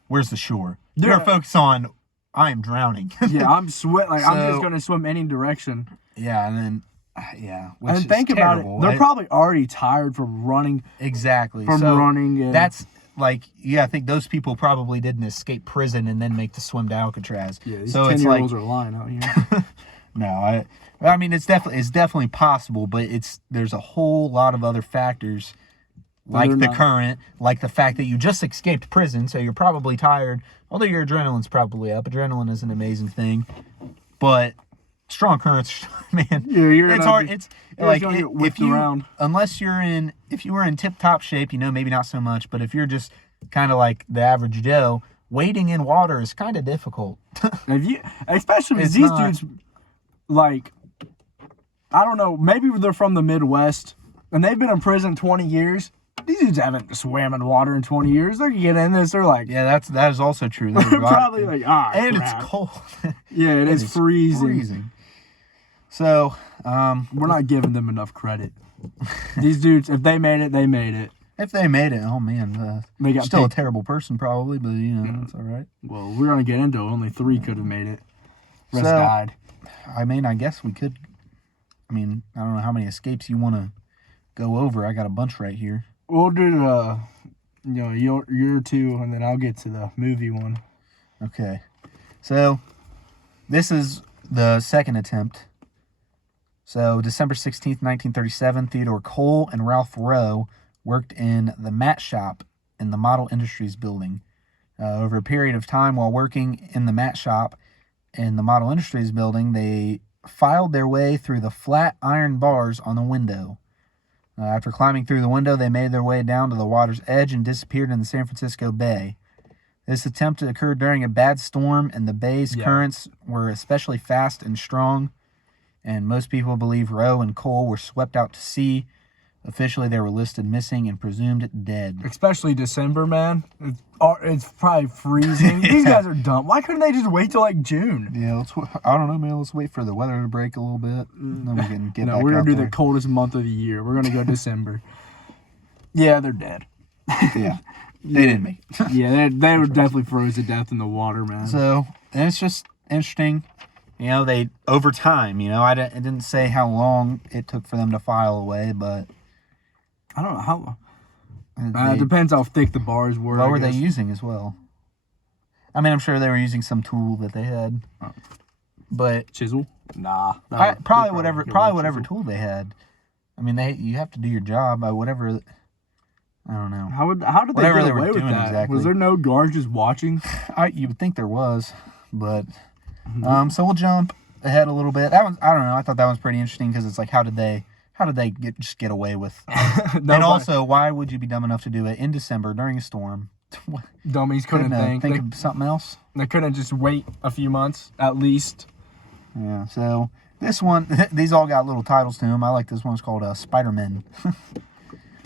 where's the shore. You're focused on I'm drowning. Yeah, I'm sweat. Like I'm just gonna swim any direction. Yeah, and then which and think about it. They're probably already tired from running. Exactly. From running. And that's like I think those people probably didn't escape prison and then make the swim to Alcatraz. Yeah, these 10-year-olds are lying out here. No, I mean it's definitely possible, but there's a whole lot of other factors. Like the current, like the fact that you just escaped prison, so you're probably tired. Although your adrenaline's probably up. Adrenaline is an amazing thing. But strong currents, man. Yeah, it's hard. It's like if you around. If you were in tip-top shape, maybe not so much. But if you're just kind of like the average Joe, wading in water is kind of difficult. Especially if these dudes, like, I don't know, maybe they're from the Midwest and they've been in prison 20 years. These dudes haven't swam in water in 20 years. They're getting in this. They're like... Yeah, that is also true. They're probably like, and crap. It's cold. Yeah, it is freezing. So, we're not giving them enough credit. These dudes, if they made it, they made it. If they made it, oh man. They got still a terrible person probably, but it's all right. Well, we're going to get into it. Only 3 could have made it. Rest died. I mean, I guess we could... I mean, I don't know how many escapes you want to go over. I got a bunch right here. We'll do your 2, and then I'll get to the movie one. Okay. So, this is the second attempt. So, December 16th, 1937, Theodore Cole and Ralph Rowe worked in the mat shop in the Model Industries building. Over a period of time while working in the mat shop in the Model Industries building, they filed their way through the flat iron bars on the window. After climbing through the window, they made their way down to the water's edge and disappeared in the San Francisco Bay. This attempt occurred during a bad storm, and the bay's currents were especially fast and strong, and most people believe Rowe and Cole were swept out to sea. Officially, they were listed missing and presumed dead. Especially December, man. It's probably freezing. These guys are dumb. Why couldn't they just wait till like June? Yeah, I don't know, man. Let's wait for the weather to break a little bit. Then we can get back we're going out to do there. the coldest month of the year. We're going to go December. Yeah, they're dead. Yeah, they didn't make it. Yeah, they were definitely froze to death in the water, man. So, and it's just interesting. You know, they, over time, you know, it didn't say how long it took for them to file away, but I don't know how. It depends how thick the bars were. What were they using as well? I mean, I'm sure they were using some tool that they had, but chisel. Nah, probably whatever tool they had. I mean, you have to do your job by whatever. I don't know. How did they get away with that? Exactly. Was there no guards just watching? You would think there was, but so we'll jump ahead a little bit. I don't know. I thought that was pretty interesting because it's like, how did they get away with? And also, why would you be dumb enough to do it in December during a storm? Dummies couldn't think of something else. They couldn't just wait a few months at least. Yeah. So this one, these all got little titles to them. I like this one. It's called Spider-Man.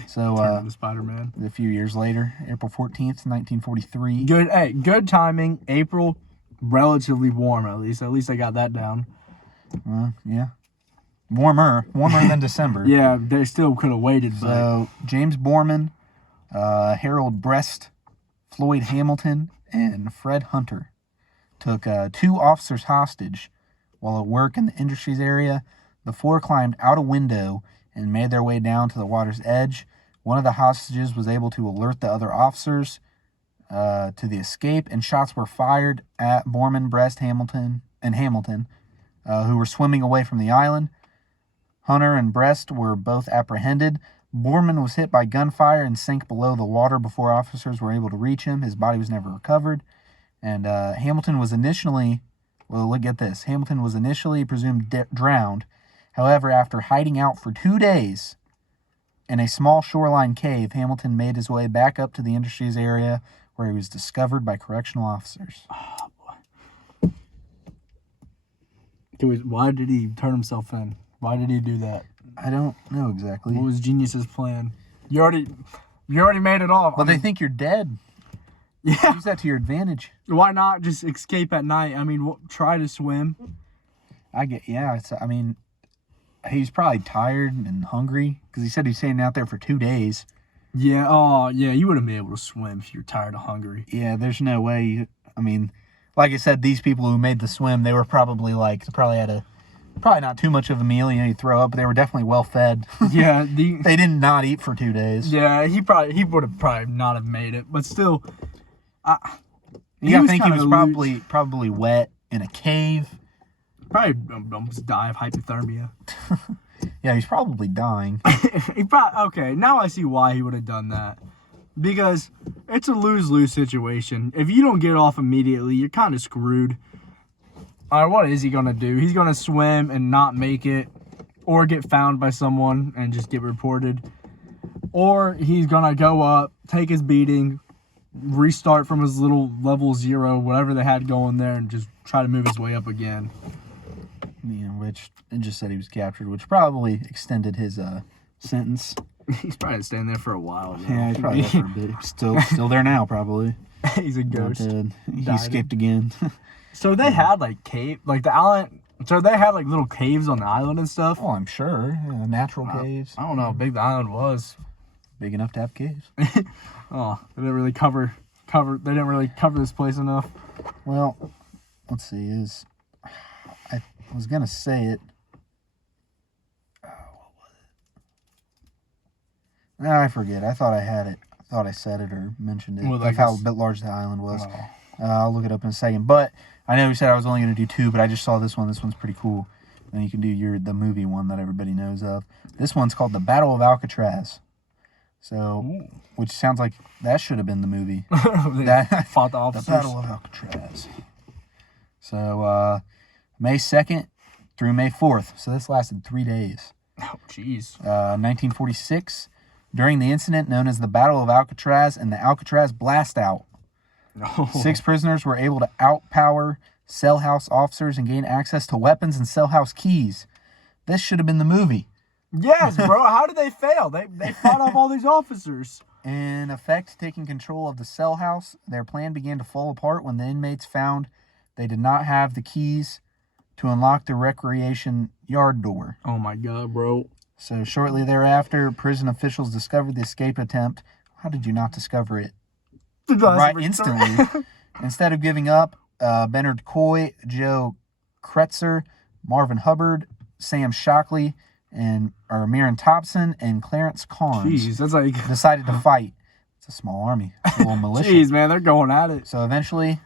So Spider-Man. A few years later, April 14th, 1943. Good timing. April, relatively warm at least. At least I got that down. Yeah. Warmer than December. Yeah, they still could have waited. So James Borman, Harold Brest, Floyd Hamilton, and Fred Hunter took 2 officers hostage while at work in the Industries area. The 4 climbed out a window and made their way down to the water's edge. One of the hostages was able to alert the other officers to the escape, and shots were fired at Borman, Brest, Hamilton, who were swimming away from the island. Hunter and Brest were both apprehended. Borman was hit by gunfire and sank below the water before officers were able to reach him. His body was never recovered. And Hamilton was initially, Hamilton was initially presumed drowned. However, after hiding out for 2 days in a small shoreline cave, Hamilton made his way back up to the Industries area where he was discovered by correctional officers. Oh, boy. Why did he turn himself in? Why did he do that? I don't know exactly. What was Genius's plan? You already made it off. Well, they think you're dead. Yeah. Use that to your advantage. Why not just escape at night? I mean, try to swim. He's probably tired and hungry because he said he's staying out there for 2 days. Yeah. Oh, yeah. You wouldn't be able to swim if you're tired and hungry. Yeah. There's no way. Like I said, these people who made the swim, they were probably probably not too much of a meal. You throw up, but they were definitely well fed. Yeah. They did not eat for 2 days. Yeah. He would have probably not have made it, but still. You gotta think he was probably wet in a cave. Probably almost die of hypothermia. Yeah, he's probably dying. Okay, now I see why he would have done that. Because it's a lose-lose situation. If you don't get off immediately, you're kind of screwed. All right, what is he going to do? He's going to swim and not make it, or get found by someone and just get reported. Or he's going to go up, take his beating, restart from his little level 0, whatever they had going there, and just try to move his way up again. Which it just said he was captured, which probably extended his sentence. He's probably staying there for a while now. Yeah, he's probably there for a bit. Still there now, probably. He's a ghost. He escaped again. So they had the island. So they had little caves on the island and stuff. Oh, I'm sure. Yeah, natural caves. I don't know how big the island was. Big enough to have caves. Oh, they didn't really cover. They didn't really cover this place enough. Well, let's see. I was gonna say it. What was it? I forget. I thought I had it. I thought I said it or mentioned it. Well, of how large the island was. I'll look it up in a second. But I know you said I was only going to do 2, but I just saw this one. This one's pretty cool. And you can do the movie one that everybody knows of. This one's called The Battle of Alcatraz. So, Ooh. which sounds like that should have been the movie. They That fought the the officers. Battle of Alcatraz. So, May 2nd through May 4th. So this lasted 3 days. Oh, jeez. 1946, during the incident known as the Battle of Alcatraz and the Alcatraz Blast Out, Oh. 6 prisoners were able to outpower cell house officers and gain access to weapons and cell house keys. This should have been the movie. Yes, bro. How did they fail? They fought off all these officers. In effect, taking control of the cell house, their plan began to fall apart when the inmates found they did not have the keys to unlock the recreation yard door. Oh my god, bro. So shortly thereafter, prison officials discovered the escape attempt. How did you not discover it? Right, instantly. Instead of giving up, Bernard Coy, Joe Kretzer, Marvin Hubbard, Sam Shockley, and Miran Thompson and Clarence Carnes Jeez, that's like decided to fight. It's a small army, it's a little militia. Jeez, man, they're going at it. So eventually,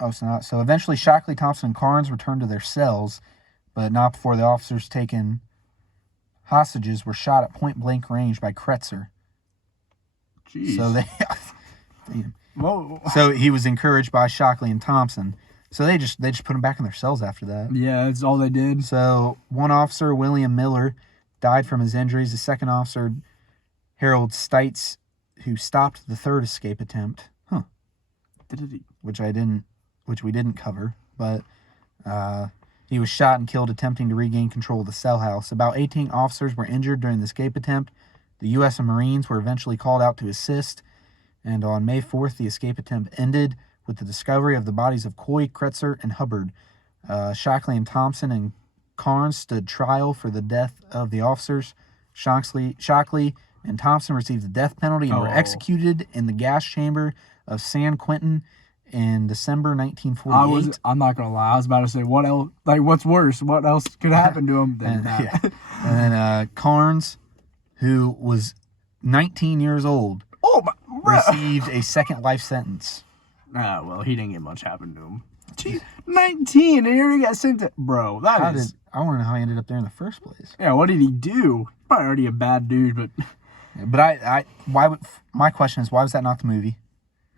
eventually Shockley, Thompson, and Carnes returned to their cells, but not before the officers taken hostages were shot at point blank range by Kretzer. Jeez. So they, Whoa. so he was encouraged by Shockley and Thompson. So they just put him back in their cells after that. Yeah, that's all they did. So one officer, William Miller, died from his injuries. The second officer, Harold Stites, who stopped the third escape attempt. Which we didn't cover, but he was shot and killed attempting to regain control of the cell house. About 18 officers were injured during the escape attempt. The U.S. and Marines were eventually called out to assist, and on May 4th, the escape attempt ended with the discovery of the bodies of Coy, Kretzer, and Hubbard. Shockley and Thompson and Carnes stood trial for the death of the officers. Shockley and Thompson received the death penalty and were executed in the gas chamber of San Quentin in December 1948. I'm not gonna lie. I was about to say, what else? Like, what's worse? What else could happen to him than that? Yeah. And then Carnes, who was 19 years old, received a second life sentence. Ah, well, he didn't get much happen to him. Gee, 19, and he already got sent to... Bro, I want to know how he ended up there in the first place. Yeah, what did he do? Probably already a bad dude, but... But my question is, why was that not the movie?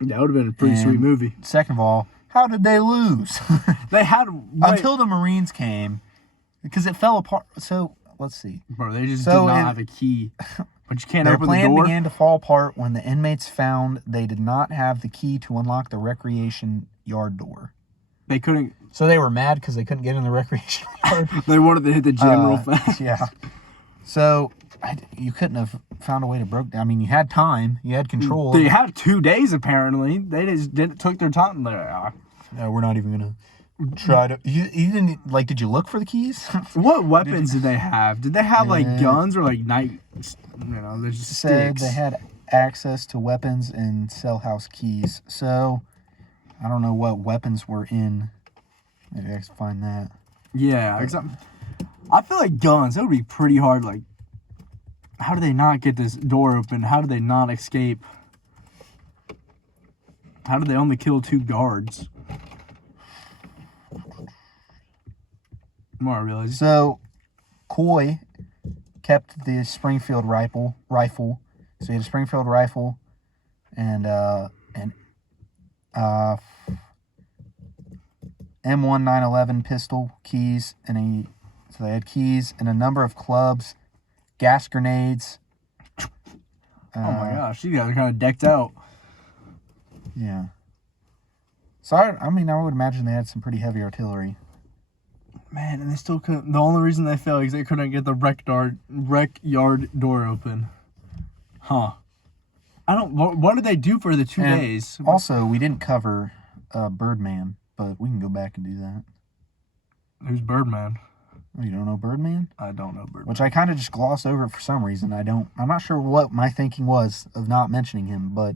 That would have been a pretty sweet movie. Second of all, how did they lose? They had... Until the Marines came, because it fell apart. So, let's see. Bro, they just did not have a key. But you can't open the door? Their plan began to fall apart when the inmates found they did not have the key to unlock the recreation yard door. They couldn't... So they were mad because they couldn't get in the recreation yard? They wanted to hit the gym real fast. Yeah. So, you couldn't have found a way to broke down. I mean, you had time. You had control. They had 2 days, apparently. They just took their time. No, we're not even going to try to... You didn't... Like, did you look for the keys? What weapons did they have? Did they have, like, guns or, like, knives? You know, there's just sticks. They had access to weapons and cell house keys. So, I don't know what weapons were in. Maybe I can find that. Yeah, exactly. I feel like guns, that would be pretty hard. Like, how do they not get this door open? How do they not escape? How did they only kill 2 guards? More I realize. So, Coy kept the Springfield rifle. So he had a Springfield rifle and M1 911 pistol, keys, so they had keys and a number of clubs, gas grenades. Oh my gosh, you guys are kind of decked out. Yeah. So I would imagine they had some pretty heavy artillery. Man, and they still couldn't. The only reason they failed is they couldn't get the rec yard door open. Huh. What did they do for the 2 days? Also, we didn't cover Birdman, but we can go back and do that. Who's Birdman? Oh, you don't know Birdman? I don't know Birdman. Which I kind of just glossed over for some reason. I'm not sure what my thinking was of not mentioning him, but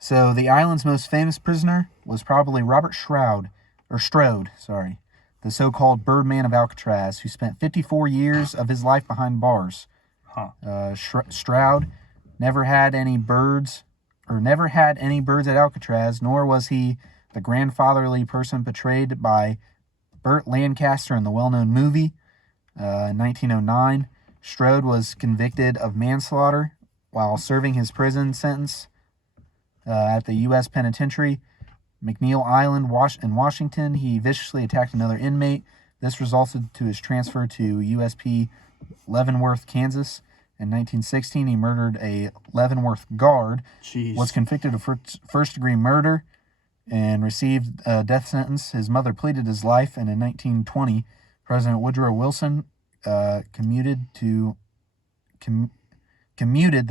so the island's most famous prisoner was probably Robert Strode, the so-called Birdman of Alcatraz, who spent 54 years of his life behind bars. Huh. Stroud never had any birds at Alcatraz, nor was he the grandfatherly person portrayed by Burt Lancaster in the well-known movie. In 1909, Strode was convicted of manslaughter while serving his prison sentence at the U.S. Penitentiary, McNeil Island, in Washington. He viciously attacked another inmate. This resulted to his transfer to USP Leavenworth, Kansas. In 1916, he murdered a Leavenworth guard, was convicted of first-degree murder, and received a death sentence. His mother pleaded his life, and in 1920, President Woodrow Wilson commuted the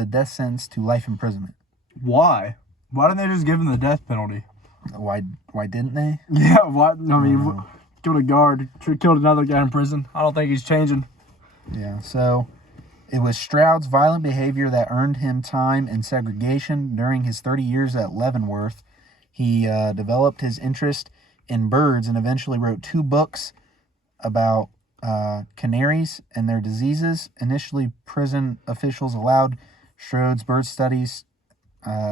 death sentence to life imprisonment. Why? Why didn't they just give him the death penalty? Why didn't they? Yeah, why? I mean, killed a guard, killed another guy in prison. I don't think he's changing. Yeah, so it was Stroud's violent behavior that earned him time in segregation. During his 30 years at Leavenworth, he developed his interest in birds and eventually wrote 2 books about canaries and their diseases. Initially, prison officials allowed Stroud's bird studies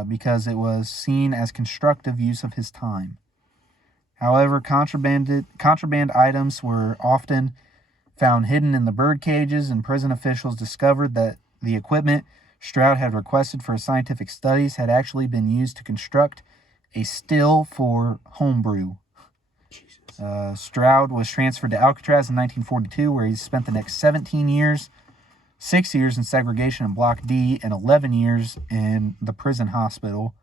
because it was seen as constructive use of his time. However, contraband items were often found hidden in the bird cages, and prison officials discovered that the equipment Stroud had requested for his scientific studies had actually been used to construct a still for homebrew. Stroud was transferred to Alcatraz in 1942, where he spent the next 17 years, 6 years in segregation in Block D, and 11 years in the prison hospital.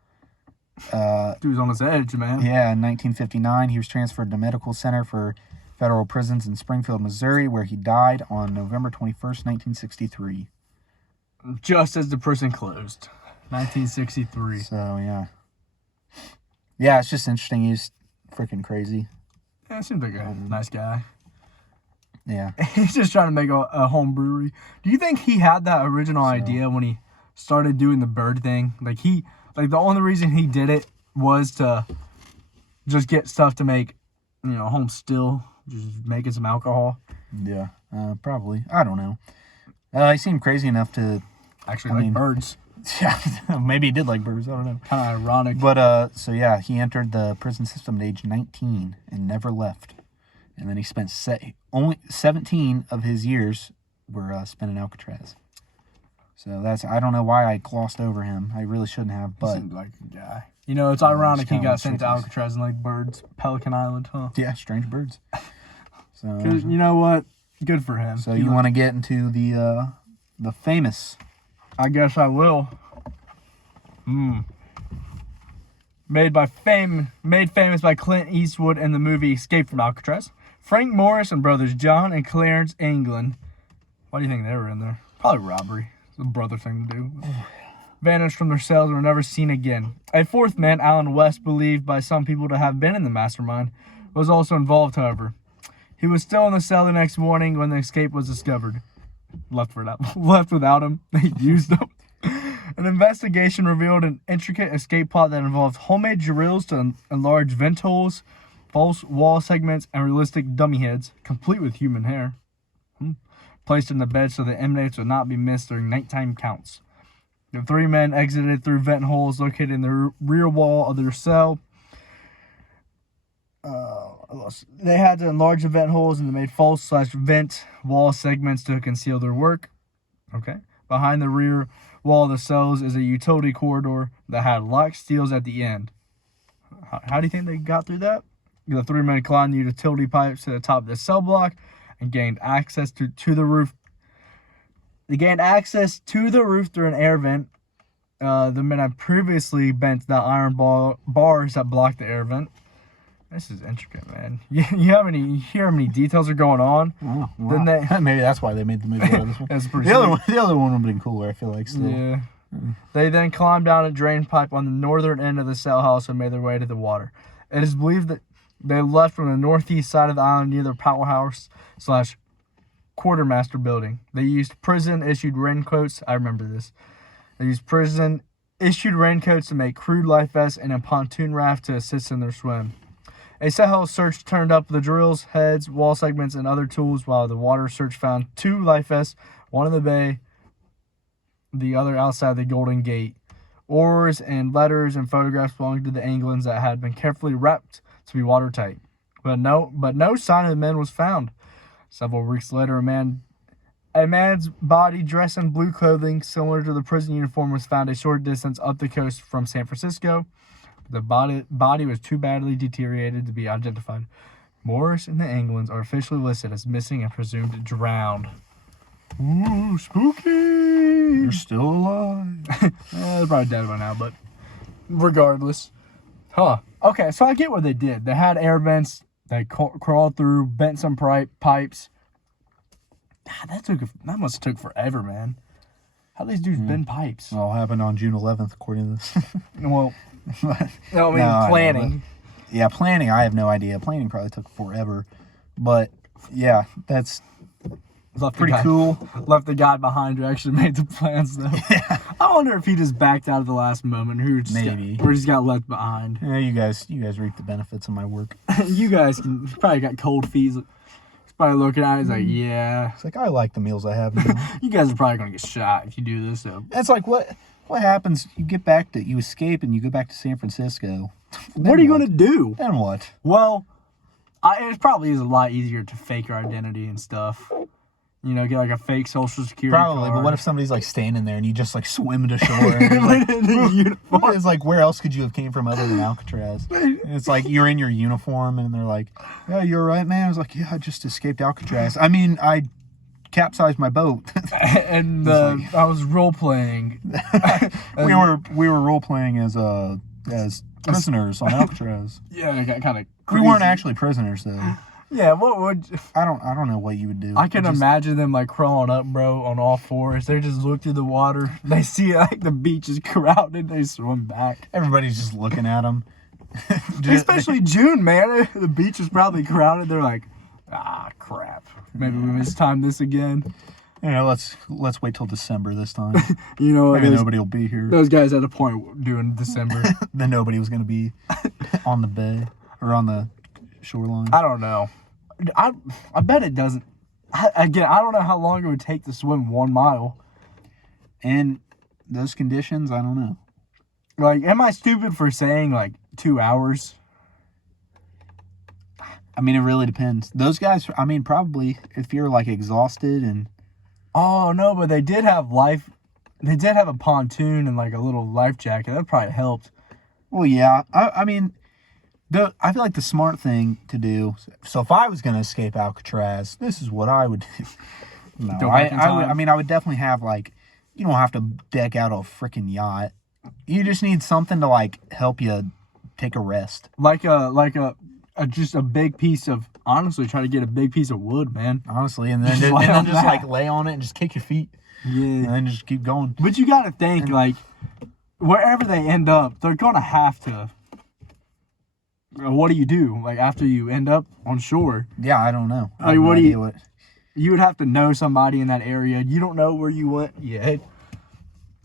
Dude's on his edge, man. Yeah, in 1959, he was transferred to Medical Center for Federal Prisons in Springfield, Missouri, where he died on November 21st, 1963. Just as the prison closed. 1963. So, yeah. Yeah, it's just interesting. He's freaking crazy. Yeah, seems like a nice guy. Yeah. He's just trying to make a home brewery. Do you think he had that original idea when he started doing the bird thing? Like, the only reason he did it was to just get stuff to make, home still, just making some alcohol. Yeah, probably. I don't know. He seemed crazy enough to actually like birds. Yeah, maybe he did like birds. I don't know. Kind of ironic. But so yeah, he entered the prison system at age 19 and never left. And then he spent only 17 of his years were spent in Alcatraz. So I don't know why I glossed over him. I really shouldn't have, but... He seemed like a guy. It's ironic he got sent to Alcatraz and like birds. Pelican Island, huh? Yeah, strange birds. So you know what? Good for him. So you want to get into the famous... I guess I will. Made famous by Clint Eastwood in the movie Escape from Alcatraz. Frank Morris and brothers John and Clarence England. Why do you think they were in there? Probably robbery. It's a brother thing to do. Vanished from their cells and were never seen again. A fourth man, Alan West, believed by some people to have been in the mastermind, was also involved, however. He was still in the cell the next morning when the escape was discovered. Left without him. They used him. An investigation revealed an intricate escape plot that involved homemade drills to enlarge vent holes, false wall segments, and realistic dummy heads, complete with human hair, placed in the bed so the inmates would not be missed during nighttime counts. The 3 men exited through vent holes located in the rear wall of their cell. They had to enlarge the vent holes and they made false/vent wall segments to conceal their work. Okay. Behind the rear wall of the cells is a utility corridor that had locked steels at the end. How do you think they got through that? The 3 men climbed the utility pipes to the top of the cell block and gained access to the roof. They gained access to the roof through an air vent. The men had previously bent the iron bars that blocked the air vent. This is intricate, man. You hear how many details are going on? Oh, wow. Maybe that's why they made the movie out of this one. That's pretty the other one would have been cooler, I feel like. Still. Yeah. They then climbed down a drain pipe on the northern end of the cell house and made their way to the water. It is believed that they left from the northeast side of the island near their powerhouse/quartermaster building. They used prison-issued raincoats. I remember this. They used prison-issued raincoats to make crude life vests and a pontoon raft to assist in their swim. A cell house search turned up the drills, heads, wall segments, and other tools, while the water search found 2 life vests, one in the bay, the other outside the Golden Gate. Oars and letters and photographs belonging to the Englands that had been carefully wrapped to be watertight. But no sign of the men was found. Several weeks later, a man A man's body dressed in blue clothing similar to the prison uniform was found a short distance up the coast from San Francisco. The body was too badly deteriorated to be identified. Morris and the Englands are officially listed as missing and presumed drowned. Ooh, spooky! They're still alive. They're probably dead by now, but regardless. Huh. Okay, so I get what they did. They had air vents. They crawled through, bent some pipes. God, that must have took forever, man. How these dudes bend pipes? It all happened on June 11th, according to this. Well, no, planning. Yeah, planning, I have no idea. Planning probably took forever. But, yeah, that's pretty cool. Left the guy behind who actually made the plans, though. Yeah. I wonder if he just backed out at the last moment, or just got left behind. Yeah, you guys reap the benefits of my work. You guys probably got cold feet. He's probably looking at it, he's like, yeah. It's like, I like the meals I have now. You guys are probably going to get shot if you do this, though. It's like, what happens? You escape and you go back to San Francisco. What are you going to do? Then what? Well, it probably is a lot easier to fake your identity and stuff. You know, get like a fake social security Probably, card. but what if somebody's like standing there and you just like swim to shore? And it's like, where else could you have came from other than Alcatraz? And it's like you're in your uniform and they're like, yeah, you're right, man. I was like, yeah, I just escaped Alcatraz. I mean, I capsized my boat. And I was role playing. we were role playing as prisoners on Alcatraz. Yeah, I got kind of. We weren't actually prisoners though. Yeah, what would I don't know what you would do. I can imagine them like crawling up, bro, on all fours. They just look through the water. They see like the beach is crowded. They swim back. Everybody's just looking at them. Especially June, man. The beach is probably crowded. They're like, crap. Maybe we mistime this again. You know, let's wait till December this time. You know, maybe nobody will be here. Those guys had a point doing December. Then nobody was going to be on the bay or on the shoreline. I don't know. I bet it doesn't. I don't know how long it would take to swim 1 mile. In those conditions, I don't know. Like, am I stupid for saying, like, 2 hours? I mean, it really depends. Those guys, I mean, probably if you're, like, exhausted and... Oh, no, but they did have They did have a pontoon and, like, a little life jacket. That probably helped. Well, yeah. I mean... I feel like the smart thing to do. So if I was going to escape Alcatraz, this is what I would do. No, I would definitely have like, you don't have to deck out a freaking yacht. You just need something to like help you take a rest. Like just a big piece of, honestly, try to get a big piece of wood, man. Honestly, and then just like lay on it and just kick your feet. Yeah. And then just keep going. But you got to think like, wherever they end up, they're going to have to. What do you do, like, after you end up on shore? Yeah, I don't know. Like, you would have to know somebody in that area. You don't know where you went yet.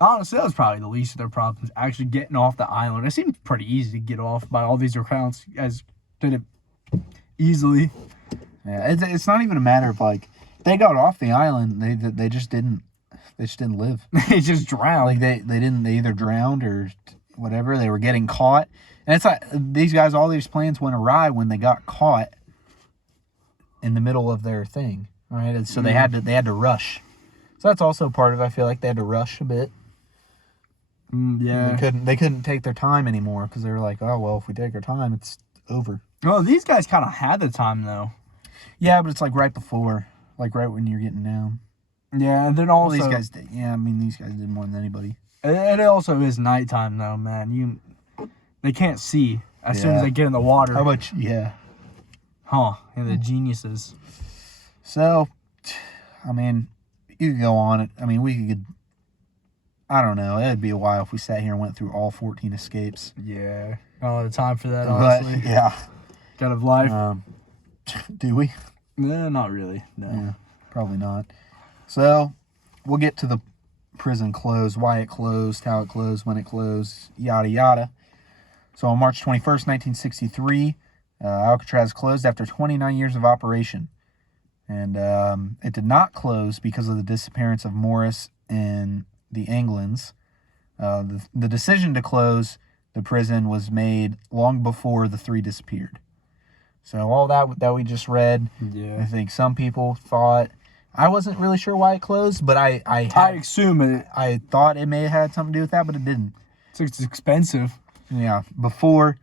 Honestly, that was probably the least of their problems, actually getting off the island. It seemed pretty easy to get off by all these accounts, as did it easily. Yeah, it's not even a matter of, like, they got off the island, they just didn't live. They just drowned. Like, they either drowned or whatever, they were getting caught. And it's like these guys, all these plans went awry when they got caught in the middle of their thing, right? And so they had to rush. So that's also part of it. I feel like they had to rush a bit. Yeah, they couldn't take their time anymore because they were like, oh well, if we take our time, it's over. Well, these guys kind of had the time though. Yeah, but it's like right before, like right when you're getting down. Yeah, and then also these guys did. Yeah, I mean these guys did more than anybody. It also is nighttime though, man. They can't see as soon as they get in the water. How much? Yeah. Huh. And the geniuses. So, I mean, you could go on it. I mean, we could... I don't know. It'd be a while if we sat here and went through all 14 escapes. Yeah. I don't have the time for that, honestly. But, yeah. Kind of life. Do we? No, not really. No. Yeah, probably not. So, we'll get to the prison close, why it closed, how it closed, when it closed, yada, yada. So on March 21st, 1963, Alcatraz closed after 29 years of operation. And it did not close because of the disappearance of Morris and the Englands. The decision to close the prison was made long before the three disappeared. So all that we just read, I think some people thought I wasn't really sure why it closed, but I assume it. I thought it may have had something to do with that, but it didn't. It's expensive. Yeah, before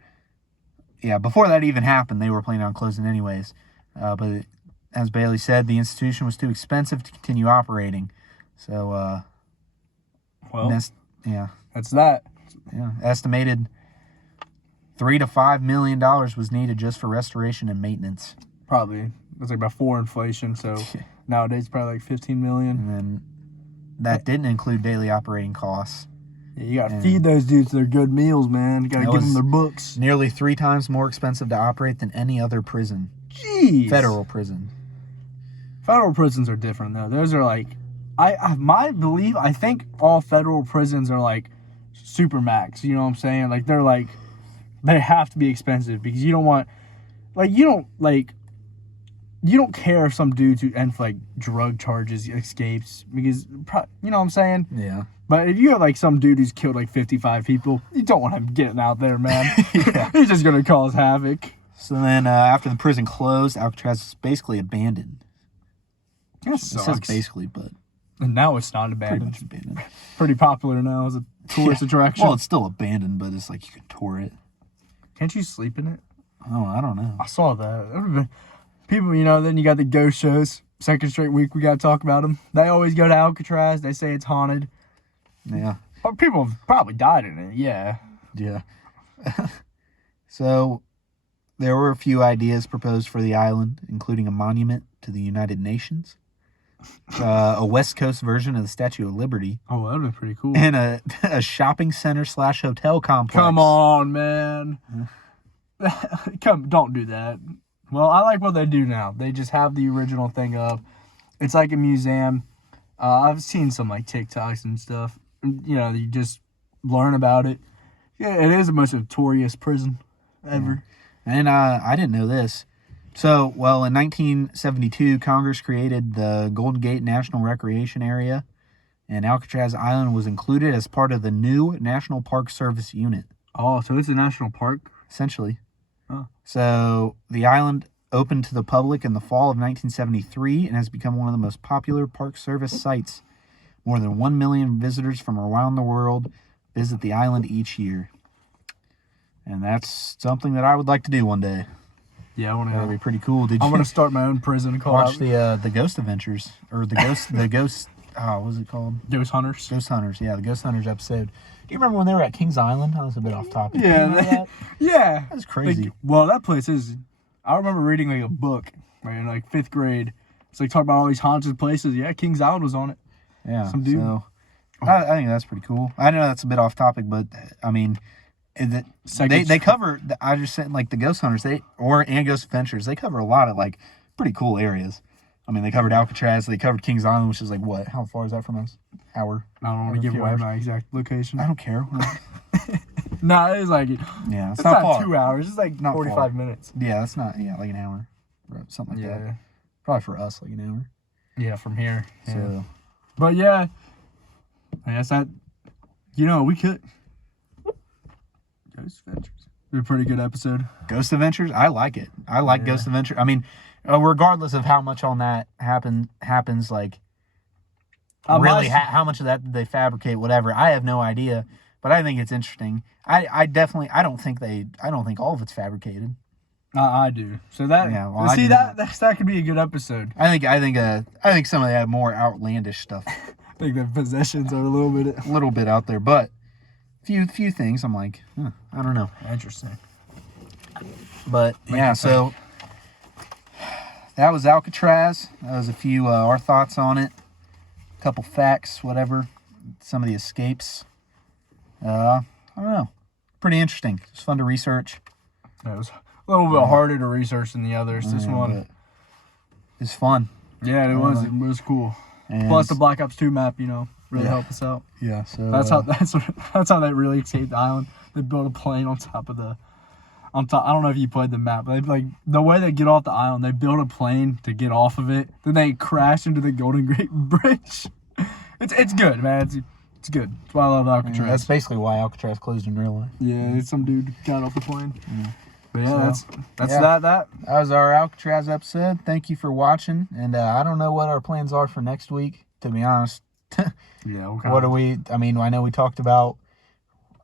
that even happened, they were planning on closing anyways. But as Bailey said, the institution was too expensive to continue operating. So, that's that. Yeah, estimated $3 to $5 million was needed just for restoration and maintenance. Probably. That's like before inflation, so nowadays it's probably like 15 million. And then that didn't include daily operating costs. Yeah, you gotta feed those dudes their good meals, man. You gotta give them their books. Nearly 3 times more expensive to operate than any other prison. Jeez. Federal prison. Federal prisons are different though. Those are like, I think all federal prisons are like supermax. You know what I'm saying? Like they have to be expensive because you don't want, you don't care if some dude who ends like drug charges escapes because, you know what I'm saying? Yeah. But if you have like some dude who's killed like 55 people, you don't want him getting out there, man. He's just gonna cause havoc. So then, after the prison closed, Alcatraz was basically abandoned. That sucks. It says basically, but and now it's not abandoned. Pretty much abandoned. Pretty popular now as a tourist attraction. Well, it's still abandoned, but it's like you can tour it. Can't you sleep in it? Oh, I don't know. I saw that. People, then you got the ghost shows. Second straight week we got to talk about them. They always go to Alcatraz. They say it's haunted. Yeah. But people have probably died in it, yeah. Yeah. So, there were a few ideas proposed for the island, including a monument to the United Nations, a West Coast version of the Statue of Liberty. Oh, that would have been pretty cool. And a shopping center / hotel complex. Come on, man. Don't do that. Well, I like what they do now. They just have the original thing up. It's like a museum. I've seen some like TikToks and stuff. You just learn about it. Yeah, it is the most notorious prison ever. Yeah. And I didn't know this. So, in 1972, Congress created the Golden Gate National Recreation Area, and Alcatraz Island was included as part of the new National Park Service unit. Oh, so it's a national park? Essentially. Oh. So, the island opened to the public in the fall of 1973 and has become one of the most popular Park Service sites. More than 1 million visitors from around the world visit the island each year. And that's something that I would like to do one day. Yeah, I want to. That'd be pretty cool. I want to start my own prison. Watch the Ghost Adventures or the Ghost. What was it called? Ghost Hunters. Ghost Hunters. Yeah, the Ghost Hunters episode. Do you remember when they were at Kings Island? That was a bit off topic. Yeah, yeah. That was crazy. That place is. I remember reading like a book right in like 5th grade. It's like talking about all these haunted places. Yeah, Kings Island was on it. Yeah. Some dude. So I think that's pretty cool. I know that's a bit off topic, but I mean. They cover. I just said like the Ghost Hunters, and Ghost Adventures. They cover a lot of like pretty cool areas. I mean, they covered Alcatraz. They covered Kings Island, which is like what? How far is that from us? Hour. I don't want to give away my exact location. I don't care. No, it is like it's not far. 2 hours. It's like not 45 far. minutes. Yeah, that's not. Yeah, like an hour, something like that. Probably for us, like an hour. Yeah, from here. Yeah. So, but yeah, I guess that. We could. Ghost Adventures. Be a pretty good episode. Ghost Adventures, I like it. I like Ghost Adventure. I mean, regardless of how much on that happens, like really, how much of that did they fabricate? Whatever, I have no idea. But I think it's interesting. I don't think all of it's fabricated. I do. So that that could be a good episode. I think some of that more outlandish stuff. I think the possessions are a little bit out there, but. Few things I'm like, I don't know. Interesting. But yeah, so that was Alcatraz. That was a few our thoughts on it. A couple facts, whatever. Some of the escapes. I don't know. Pretty interesting. It's fun to research. Yeah, it was a little bit harder to research than the others. This one. It's fun. Yeah, it was. It was cool. And plus the Black Ops 2 map, really helped us out. Yeah, so that's how they really escaped the island. They built a plane on top. I don't know if you played the map, but like the way they get off the island, they build a plane to get off of it. Then they crash into the Golden Gate Bridge. It's good, man. It's good. That's why I love Alcatraz. That's basically why Alcatraz closed in real life. Yeah, some dude got off the plane. Yeah. But yeah, So, that's yeah. that. That was our Alcatraz episode. Thank you for watching. And I don't know what our plans are for next week, to be honest. Yeah, okay. What are we? I mean, I know we talked about.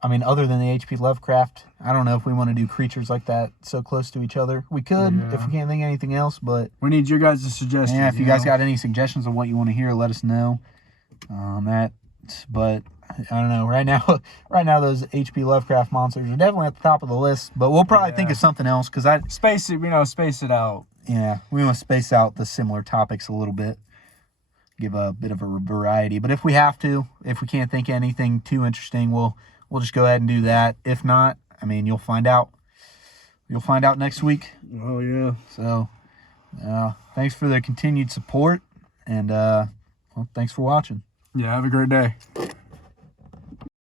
I mean, other than the H.P. Lovecraft, I don't know if we want to do creatures like that so close to each other. We could if we can't think of anything else, but we need your guys' suggestions. Yeah, if you guys got any suggestions on what you want to hear, let us know. But I don't know. Right now, those H.P. Lovecraft monsters are definitely at the top of the list. But we'll probably think of something else because space it out. Yeah, we want to space out the similar topics a little bit. Give a bit of a variety. But if we have to, if we can't think of anything too interesting, we'll just go ahead and do that. If not, I mean, you'll find out. You'll find out next week. Oh, yeah. So, thanks for the continued support. And, well, thanks for watching. Yeah, have a great day.